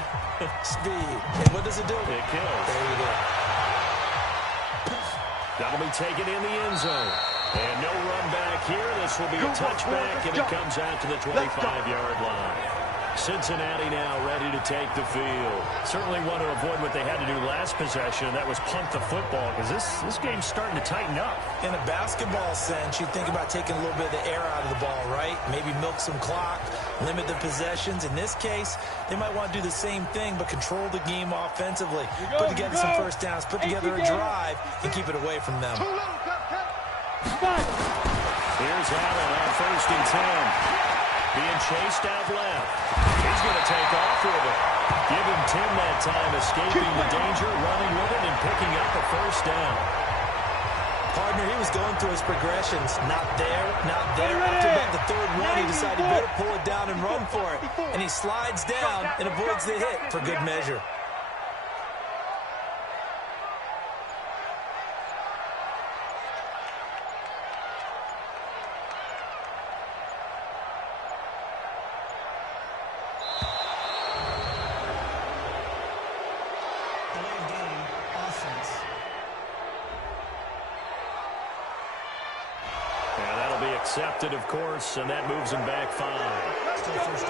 speed. And what does it do? It kills. There you go. That'll be taken in the end zone. And no run back here. This will be a touchback, and it comes out to the 25-yard line. Cincinnati now ready to take the field. Certainly want to avoid what they had to do last possession, and that was punt the football, because this game's starting to tighten up. In a basketball sense, you think about taking a little bit of the air out of the ball, right? Maybe milk some clock, limit the possessions. In this case, they might want to do the same thing, but control the game offensively. Put together some first downs, put together a drive, and keep it away from them. Here's Allen on 1st and 10. Being chased out left. He's going to take off with it. Give him 10 that time, escaping the danger, running with it, and picking up a 1st down. Partner, he was going through his progressions. Not there, not there. After about the 3rd run, he decided he better pull it down and run for it. And he slides down and avoids the hit for good measure. Accepted, of course, and that moves him back 5. Still 1st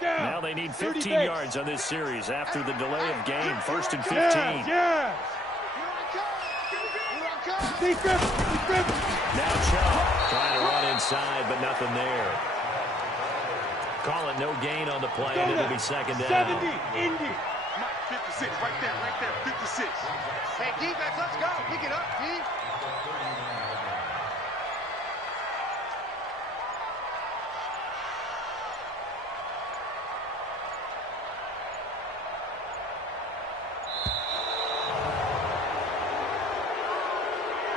down. Now they need 15 yards on this series after the delay of game. 1st and 15. Yeah. Now Chubb trying to run inside, but nothing there. Call it no gain on the play, and it'll be 2nd down. 70, Indy. 56, right there, 56. Hey, defense, let's go. Pick it up, D.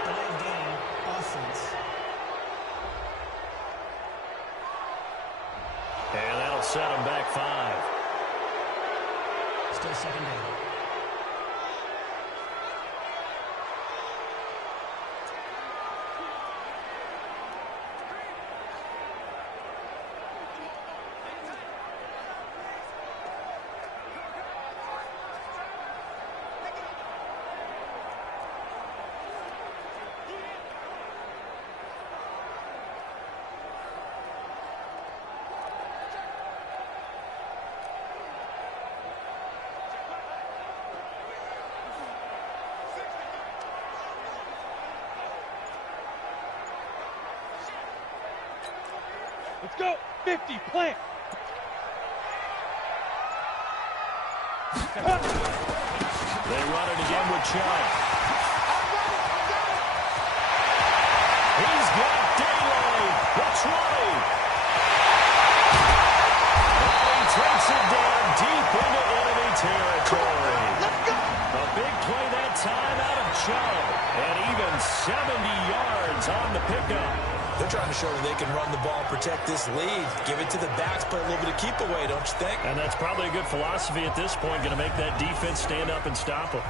Delay of game, offense. And that'll set him back 5. Still 2nd down. Let's go. 50, plant. They run it again with Chubb. He's got daylight. The 20. And he takes it down deep into enemy territory. A big play that time out of Chubb. And even 70 yards on the pickup. They're trying to show that they can run the ball, protect this lead. Give it to the backs, play a little bit of keep away, don't you think? And that's probably a good philosophy at this point. Going to make that defense stand up and stop them.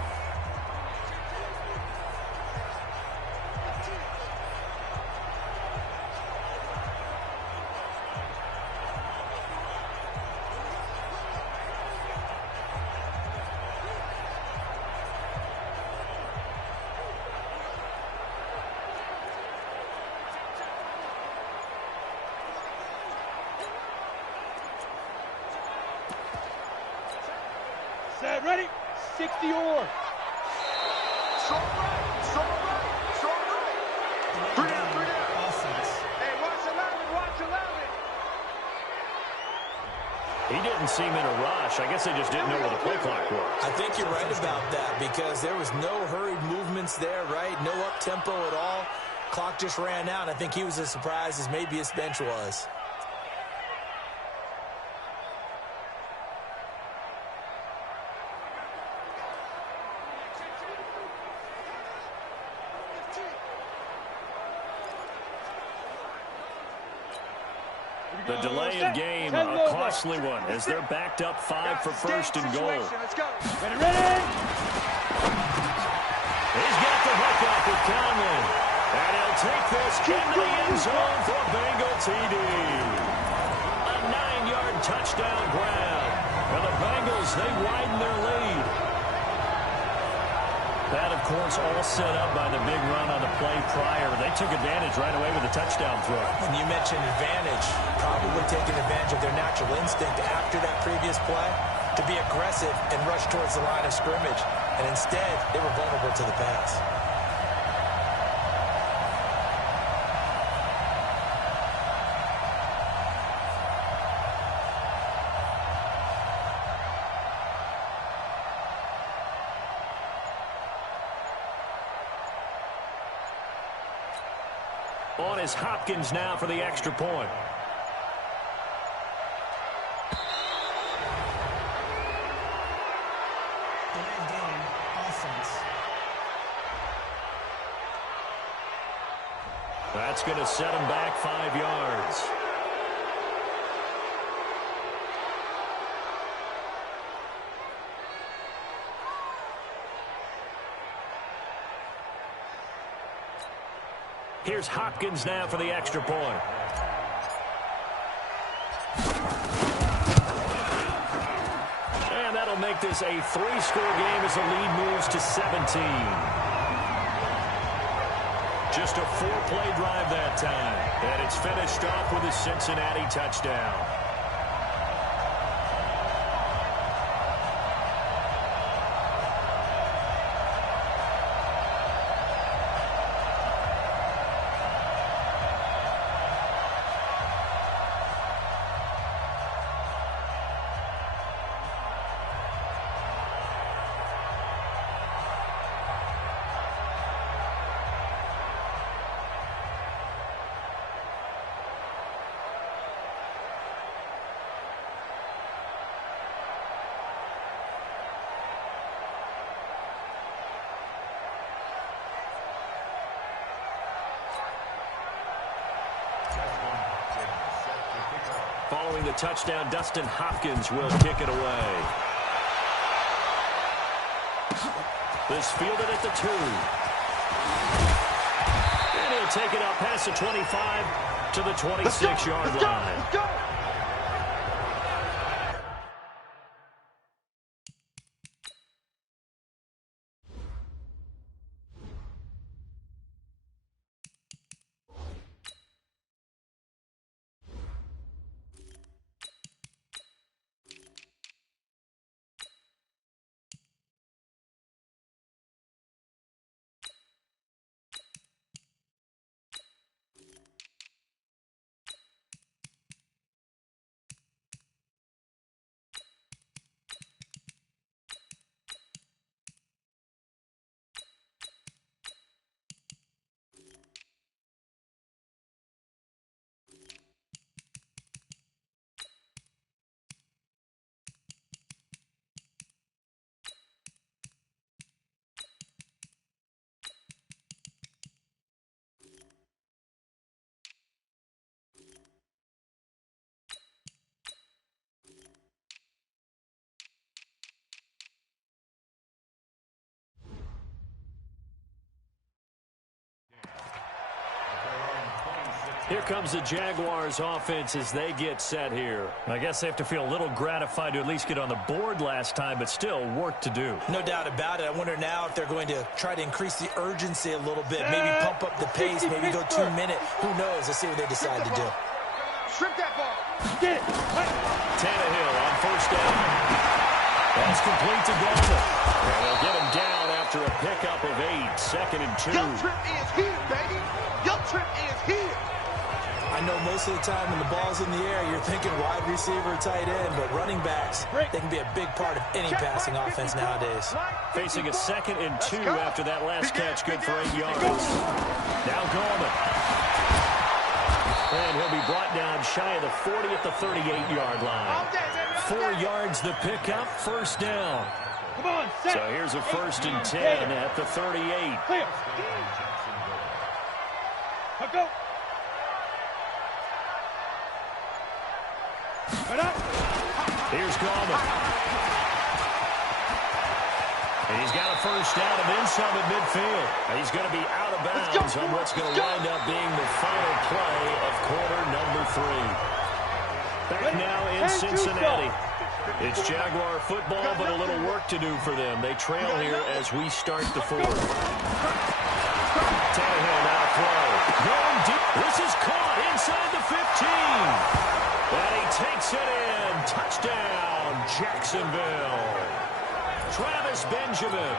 Set, ready? 60 or. Short right, short right, short right. 3 down, 3 down. Offense. Hey, watch 11, watch 11. He didn't seem in a rush. I guess they just didn't know where the play clock was. I think you're right about that because there was no hurried movements there, right? No up-tempo at all. Clock just ran out. I think he was as surprised as maybe his bench was. The delay of game, a costly one, as they're backed up 5 for 1st and goal. Let's go. Ready, ready? He's got the hook up with Conley. And he'll take this into the end zone for a Bengal TD. A 9-yard touchdown grab. And the Bengals, they widen their lead. That, of course, all set up by the big run on the play prior. They took advantage right away with a touchdown throw. When you mentioned advantage, probably taking advantage of their natural instinct after that previous play to be aggressive and rush towards the line of scrimmage. And instead, they were vulnerable to the pass. On is Hopkins now for the extra point. Delay game, offense. That's going to set him back 5 yards. Here's Hopkins now for the extra point. And that'll make this a 3-score game as the lead moves to 17. Just a 4-play drive that time. And it's finished off with a Cincinnati touchdown. Following the touchdown, Dustin Hopkins will kick it away. This fielded at the 2. And he'll take it up past the 25 to the 26-yard line. Let's go. Here comes the Jaguars offense as they get set here. I guess they have to feel a little gratified to at least get on the board last time, but still work to do. No doubt about it. I wonder now if they're going to try to increase the urgency a little bit, maybe pump up the pace, maybe go 2 minute. Who knows? Let's see what they decide to do. Strip that ball. Get it. Tannehill on first down. That's complete to Goldman. And they'll get him down after a pickup of 8. 2nd and 2. Young Trip is here, baby. Young Trip is here. I know most of the time when the ball's in the air, you're thinking wide receiver, tight end, but running backs, they can be a big part of any passing offense nowadays. Facing a 2nd and 2 after that last catch, good for 8 yards. Now Goldman. And he'll be brought down shy of the 40 at the 38-yard line. 4 yards the pickup, first down. Come on, set. So here's a 1st and 10 at the 38. Clear. Go. Here's Goldman. And he's got a first down and then some at midfield. And he's going to be out of bounds on what's going to wind up being the final play of quarter number 3. Back now in Cincinnati. It's Jaguar football, but a little work to do for them. They trail here as we start the 4th. Tannehill now throw. Going deep. This is caught inside the 15. And he takes it in. Touchdown, Jacksonville. Travis Benjamin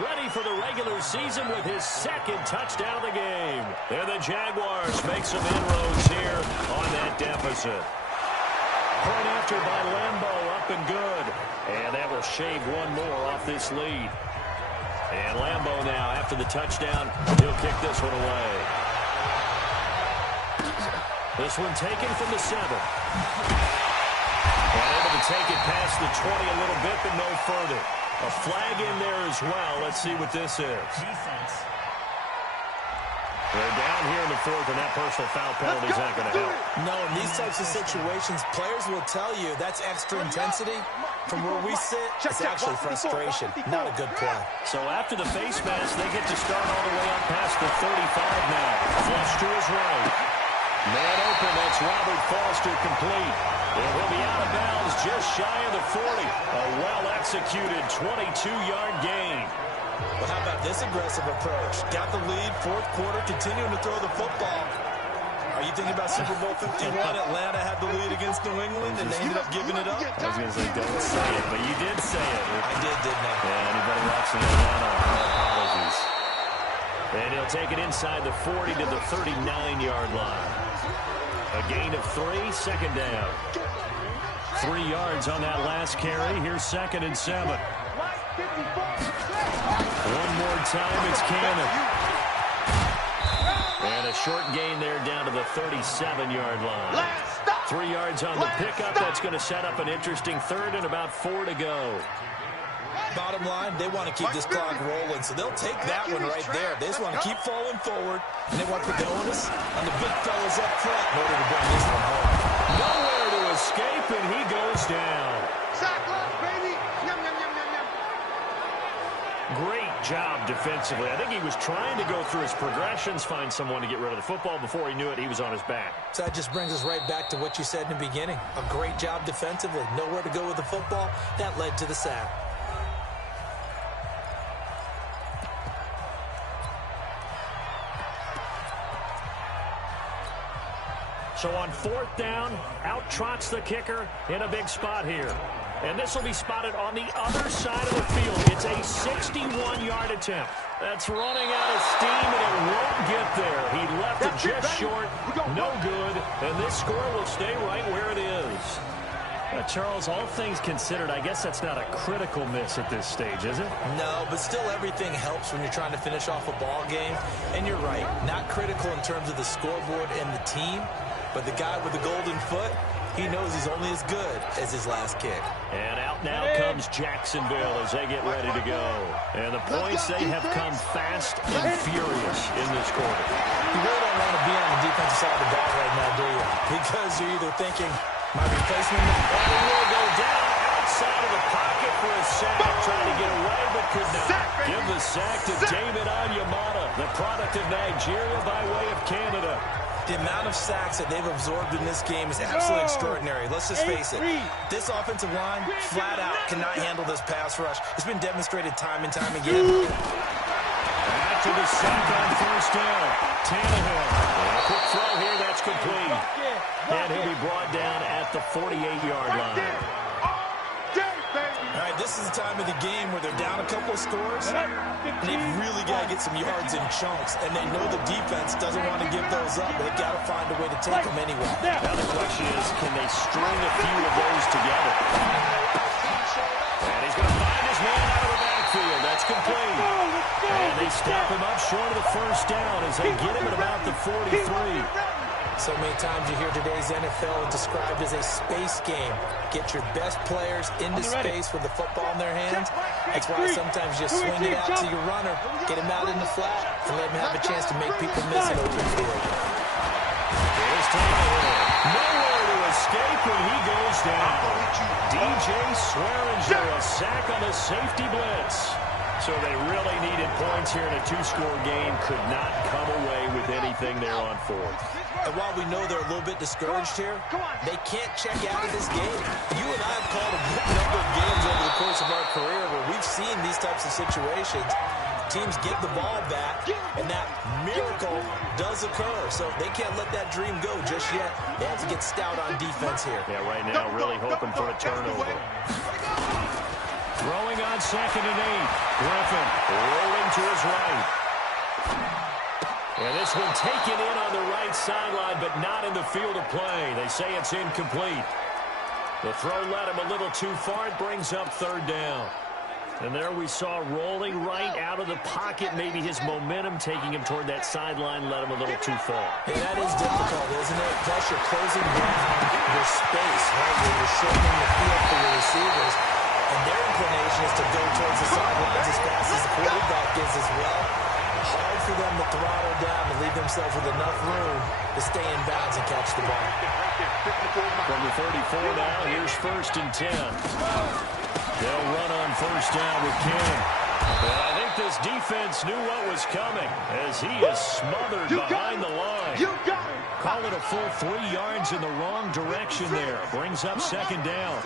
ready for the regular season with his 2nd touchdown of the game. And the Jaguars make some inroads here on that deficit. Point after by Lambeau, up and good. And that will shave one more off this lead. And Lambeau now, after the touchdown, he'll kick this one away. This one taken from the 7. And able to take it past the 20 a little bit, but no further. A flag in there as well. Let's see what this is. Defense. They're down here in the 4th, and that personal foul penalty is not going to help. No, in these types of situations, players will tell you that's extra intensity. From where we sit, it's actually frustration. Not a good play. So after the face mask, they get to start all the way up past the 35 now. Flush to his right. Man open, that's Robert Foster complete. And he'll be out of bounds just shy of the 40. A well-executed 22-yard gain. Well, how about this aggressive approach? Got the lead, 4th quarter, continuing to throw the football. Are you thinking about Super Bowl 51? Atlanta had the lead against New England, and they ended up giving it up? I was going to say, don't say it, but you did say it. I did, didn't I? Yeah, anybody watching Atlanta, my apologies. And he'll take it inside the 40 to the 39-yard line. A gain of 3, 2nd down. 3 yards on that last carry. Here's 2nd and 7. One more time, it's Cannon. And a short gain there down to the 37-yard line. 3 yards on the pickup. That's going to set up an interesting 3rd and about 4 to go. Bottom line, they want to keep this clock rolling, so they'll take that one right there. They just want to keep falling forward, and they want to put the onus on the big fellas up front in order to bring this one home. Nowhere to escape, and he goes down. Sack left, baby. Yum, yum, yum, yum, yum. Great job defensively. I think he was trying to go through his progressions, find someone to get rid of the football. Before he knew it, he was on his back. So that just brings us right back to what you said in the beginning. A great job defensively. Nowhere to go with the football. That led to the sack. So on 4th down, out trots the kicker in a big spot here. And this will be spotted on the other side of the field. It's a 61-yard attempt. That's running out of steam, and it won't get there. He left it just short. No good. And this score will stay right where it is. Charles, all things considered, I guess that's not a critical miss at this stage, is it? No, but still everything helps when you're trying to finish off a ball game. And you're right, not critical in terms of the scoreboard and the team, but the guy with the golden foot, he knows he's only as good as his last kick. And out now comes Jacksonville as they get ready to go. And the points, they have come fast and furious in this quarter. You really don't want to be on the defensive side of the ball right now, do you? Because you're either thinking, my replacement will go down outside of the pocket for a sack, trying to get away, but could not. Give the sack to David Onyemata, the product of Nigeria by way of Canada. The amount of sacks that they've absorbed in this game is absolutely extraordinary. Let's just face it. This offensive line, flat out, cannot handle this pass rush. It's been demonstrated time and time again. After the sack on 1st down, Tannehill. A quick throw here, that's complete. And he'll be brought down at the 48-yard line. All right, this is the time of the game where they're down a couple of scores, and they've really got to get some yards in chunks, and they know the defense doesn't want to give those up, but they've got to find a way to take them anyway. Now the question is, can they string a few of those together? And he's going to find his man out of the backfield. That's complete. And they stop him up short of the 1st down as they get him at about the 43. So many times you hear today's NFL described as a space game. Get your best players into space with the football in their hands. That's why sometimes you swing it out to your runner, get him out in the flat, and let him have a chance to make people miss an open field. Here's Tannehill. Nowhere to escape when he goes down. DJ Swearinger, a sack on the safety blitz. So they really needed points here in a 2-score game. Could not come away with anything there on 4th. And while we know they're a little bit discouraged here, they can't check out of this game. You and I have called a good number of games over the course of our career where we've seen these types of situations. Teams get the ball back, and that miracle does occur. So they can't let that dream go just yet. They have to get stout on defense here. Yeah, right now really hoping for a turnover. Throwing on 2nd and 8. Griffin rolling to his right. And this one taken in on the right sideline, but not in the field of play. They say it's incomplete. The throw led him a little too far. It brings up 3rd down. And there we saw rolling right out of the pocket. Maybe his momentum taking him toward that sideline led him a little too far. Hey, that is difficult, isn't it? Plus, you're closing down your space, right, where you're shortening the field for your receivers. And their inclination is to go towards the sidelines as fast as the quarterback is as well. Hard for them to throttle down and leave themselves with enough room to stay in bounds and catch the ball. From the 34 now, here's 1st and 10. They'll run on 1st down with Kim. And I think this defense knew what was coming as he is smothered behind the line. Call it a full 3 yards in the wrong direction there. Brings up 2nd down.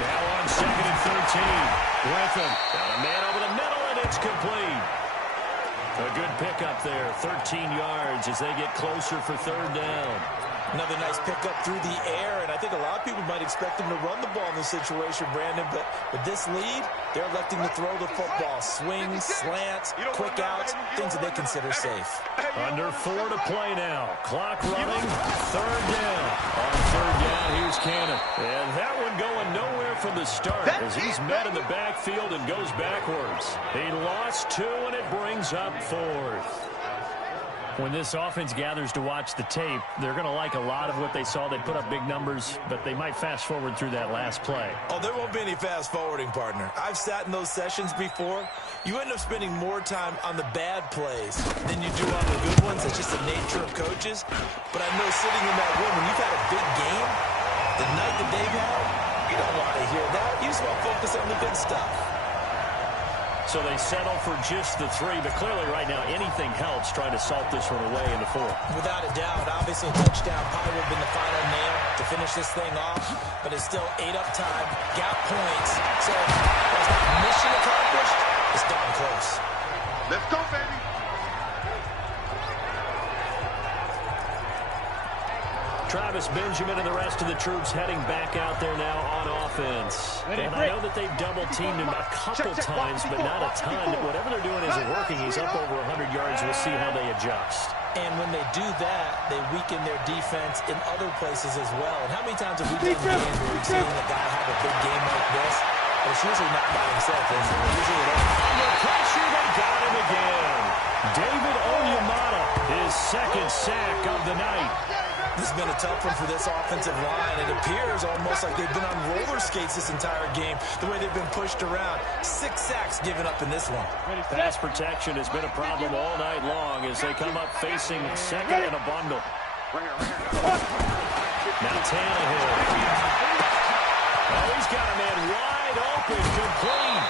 Now on 2nd and 13. Griffin got a man over the middle, and it's complete. A good pickup there, 13 yards as they get closer for 3rd down. Another nice pickup through the air, and I think a lot of people might expect him to run the ball in this situation, Brandon, but with this lead, they're electing to throw the football. Swings, slants, quick outs, things that they consider safe. Under 4 to play now. Clock running, 3rd down. On 3rd down, here's Cannon. And that one going nowhere from the start as he's met in the backfield and goes backwards. He lost 2, and it brings up 4th. When this offense gathers to watch the tape, they're going to like a lot of what they saw. They put up big numbers, but they might fast forward through that last play. Oh, there won't be any fast forwarding, partner. I've sat in those sessions before. You end up spending more time on the bad plays than you do on the good ones. It's just the nature of coaches. But I know sitting in that room, when you've had a big game, the night that they've had, you don't want to hear that. You just want to focus on the good stuff. So they settle for just the 3, but clearly right now anything helps trying to salt this one away in the 4th. Without a doubt, obviously a touchdown probably would have been the final nail to finish this thing off, but it's still 8 up time, got points. So it's not mission accomplished, it's darn close. Let's go, baby. Travis Benjamin and the rest of the troops heading back out there now on offense. And I know that they've double-teamed him a couple times, but not a ton. Whatever they're doing isn't working. He's up over 100 yards. We'll see how they adjust. And when they do that, they weaken their defense in other places as well. And how many times have we done games where we've seen a guy have a big game like this? But it's usually not by himself, is it? Usually Under pressure, they got him again. David Onyemata, his 2nd sack of the night. This has been a tough one for this offensive line. It appears almost like they've been on roller skates this entire game, the way they've been pushed around. 6 sacks given up in this one. Pass protection has been a problem all night long as they come up facing 2nd and a bundle. Now Tannehill. Oh, he's got a man wide open, complete.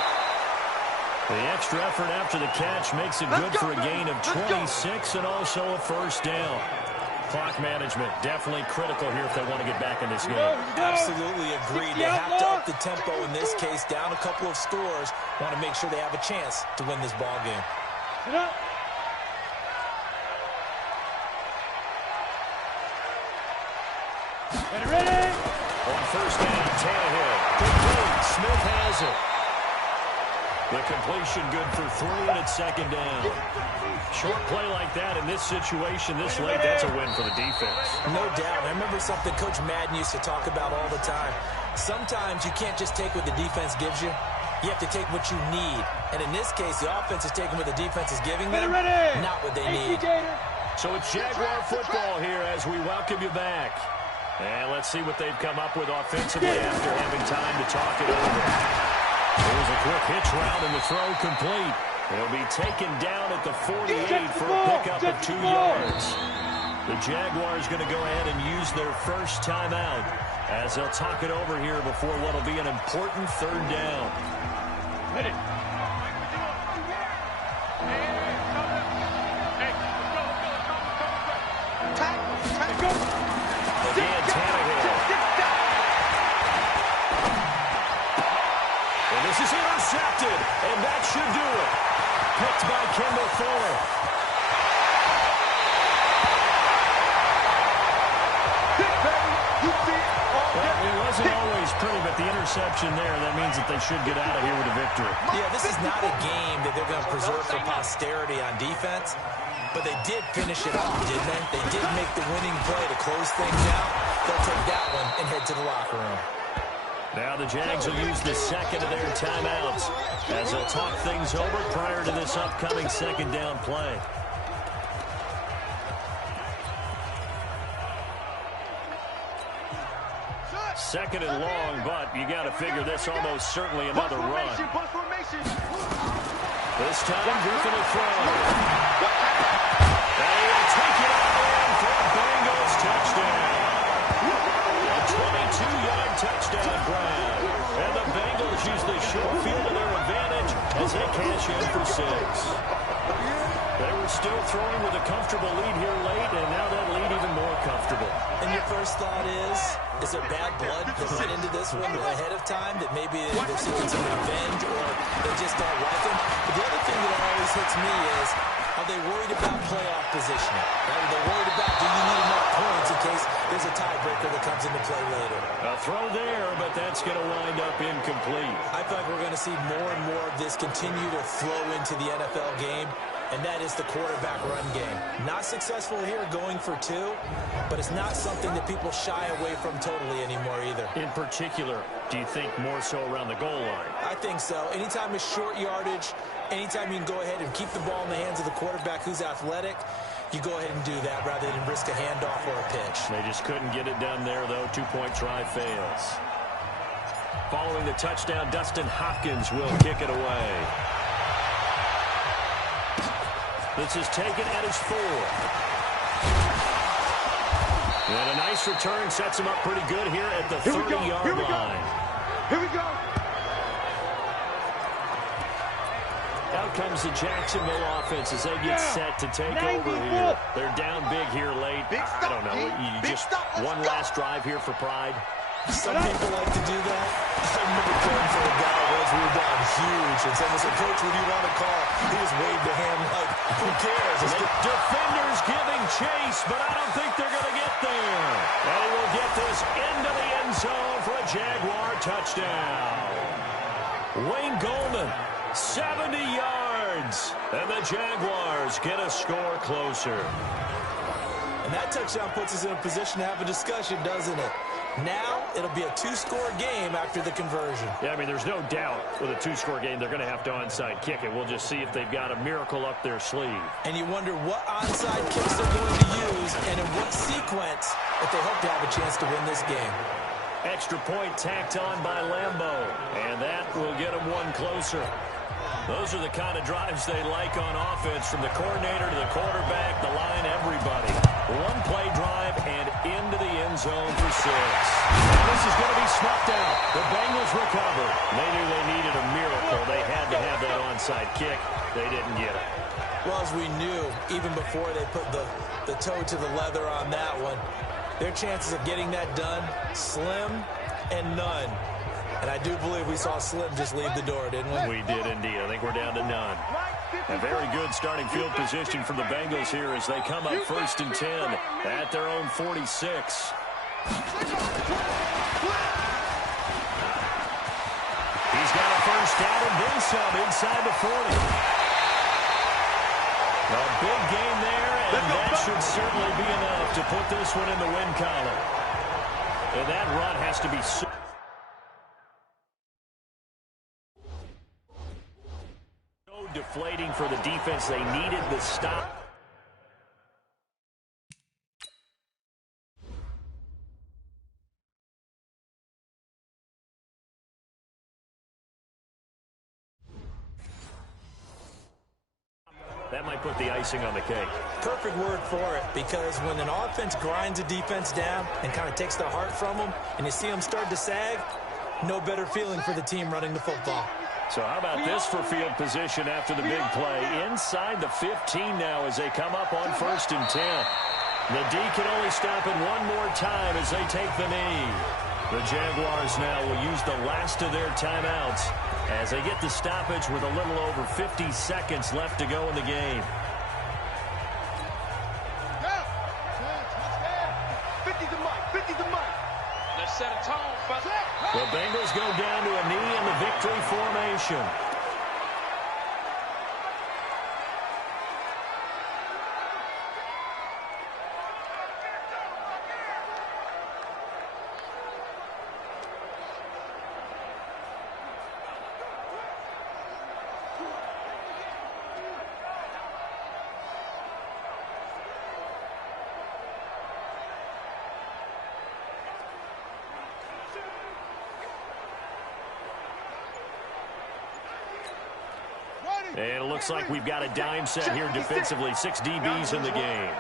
The extra effort after the catch makes it good for a gain of 26 and also a 1st down. Clock management definitely critical here if they want to get back in this game. Absolutely agreed. They have to up the tempo in this case, down a couple of scores. Want to make sure they have a chance to win this ball game. Ready? On 1st down, Tannehill. Complete. Smith has it. The completion good for 3, and it's 2nd down. Short play like that in this situation this late, that's a win for the defense. No doubt. I remember something Coach Madden used to talk about all the time. Sometimes you can't just take what the defense gives you. You have to take what you need. And in this case, the offense is taking what the defense is giving them, not what they need. So it's Jaguar football here as we welcome you back. And let's see what they've come up with offensively after having time to talk it over. There's a quick hitch route and the throw complete. He'll be taken down at the 48 for a pickup of 2 yards. The Jaguars going to go ahead and use their first timeout as they'll talk it over here before what will be an important 3rd down. Ready? Again, Tannehill. And this is intercepted, and that should do it. Picked by Kendall Fuller. Well, it wasn't always pretty, but the interception there, that means that they should get out of here with a victory. Yeah, this is not a game that they're going to preserve for posterity on defense, but they did finish it off, didn't they? They did make the winning play to close things out. They'll take that one and head to the locker room. Now the Jags will use the second of their timeouts as they'll talk things over prior to this upcoming second down play. Second and long, but you got to figure this almost certainly another run. This time, Drunken will throw. They will take it all in for a Bengals touchdown. A 22-yard touchdown grab. And the Bengals use the short field to their advantage as they cash in for 6. They were still throwing with a comfortable lead here late, and now that lead even more comfortable. And your first thought is there bad blood that went into this one ahead of time, that maybe they're seeking some revenge or they just don't like him? But the other thing that always hits me is, are they worried about playoff positioning? Are they worried about, do you need enough points in case there's a tiebreaker that comes into play later? A throw there, but that's going to wind up incomplete. I feel like we're going to see more and more of this continue to flow into the NFL game, and that is the quarterback run game. Not successful here going for 2, but it's not something that people shy away from totally anymore either. In particular, do you think more so around the goal line? I think so. Anytime it's short yardage, anytime you can go ahead and keep the ball in the hands of the quarterback who's athletic, you go ahead and do that rather than risk a handoff or a pitch. They just couldn't get it done there, though. 2-point try fails. Following the touchdown, Dustin Hopkins will kick it away. This is taken at his 4. And a nice return sets him up pretty good here at the 30-yard line. Here we go. Out comes the Jacksonville offense as they get set to take over here. They're down big here late. I don't know. You just one last drive here for pride. Some people like to do that. I remember playing for a guy once we were down huge, and someone said, "Coach, what do you want to call?" He just waved a hand like, who cares? Defenders giving chase, but I don't think they're going to get there. And he will get this into the end zone for a Jaguar touchdown. Wayne Goldman, 70 yards. And the Jaguars get a score closer. And that touchdown puts us in a position to have a discussion, doesn't it? Now, it'll be a 2-score game after the conversion. Yeah, I mean, there's no doubt with a 2-score game, they're going to have to onside kick it. We'll just see if they've got a miracle up their sleeve. And you wonder what onside kicks they're going to use and in what sequence if they hope to have a chance to win this game. Extra point tacked on by Lambeau, and that will get them one closer. Those are the kind of drives they like on offense, from the coordinator to the quarterback, the line, everybody. One-play drive and into the end zone for 6. And this is going to be snuffed out. The Bengals recover. They knew they needed a miracle. They had to have that onside kick. They didn't get it. Well, as we knew, even before they put the toe to the leather on that one, their chances of getting that done, slim and none. And I do believe we saw Slim just leave the door, didn't we? We did indeed. I think we're down to none. A very good starting field position for the Bengals here as they come up 1st and 10 at their own 46. He's got a first down and then some inside the 40. A big game there, and that should certainly be enough to put this one in the win column. And that run has to be so deflating for the defense. They needed the stop. That might put the icing on the cake. Perfect word for it, because when an offense grinds a defense down and kind of takes the heart from them, and you see them start to sag, no better feeling for the team running the football. So how about this for field position after the big play? Inside the 15 now as they come up on 1st and 10. The D can only stop it one more time as they take the knee. The Jaguars now will use the last of their timeouts as they get the stoppage with a little over 50 seconds left to go in the game. 50's the mic. 50's the mic. Let's set a tone, brother. The Bengals go down to a knee in the victory formation. And it looks like we've got a dime set here defensively. 6 DBs in the game.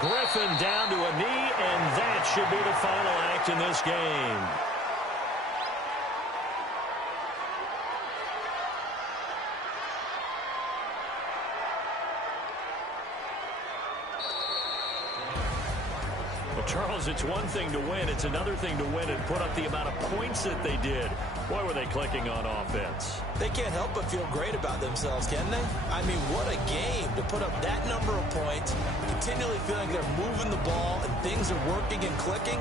Griffin down to a knee, and that should be the final act in this game. Well, Charles, it's one thing to win. It's another thing to win and put up the amount of points that they did. Boy, were they clicking on offense. They can't help but feel great about themselves, can they? I mean, what a game to put up that number of points, continually feeling like they're moving the ball and things are working and clicking.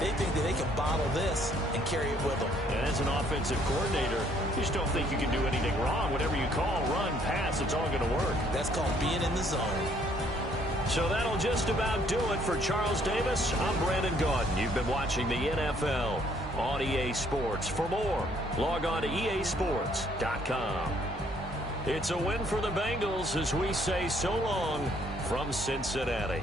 They think that they can bottle this and carry it with them. And as an offensive coordinator, you just don't think you can do anything wrong. Whatever you call, run, pass, it's all going to work. That's called being in the zone. So that'll just about do it for Charles Davis. I'm Brandon Gaudin. You've been watching the NFL on EA Sports. For more, log on to easports.com. It's a win for the Bengals as we say so long from Cincinnati.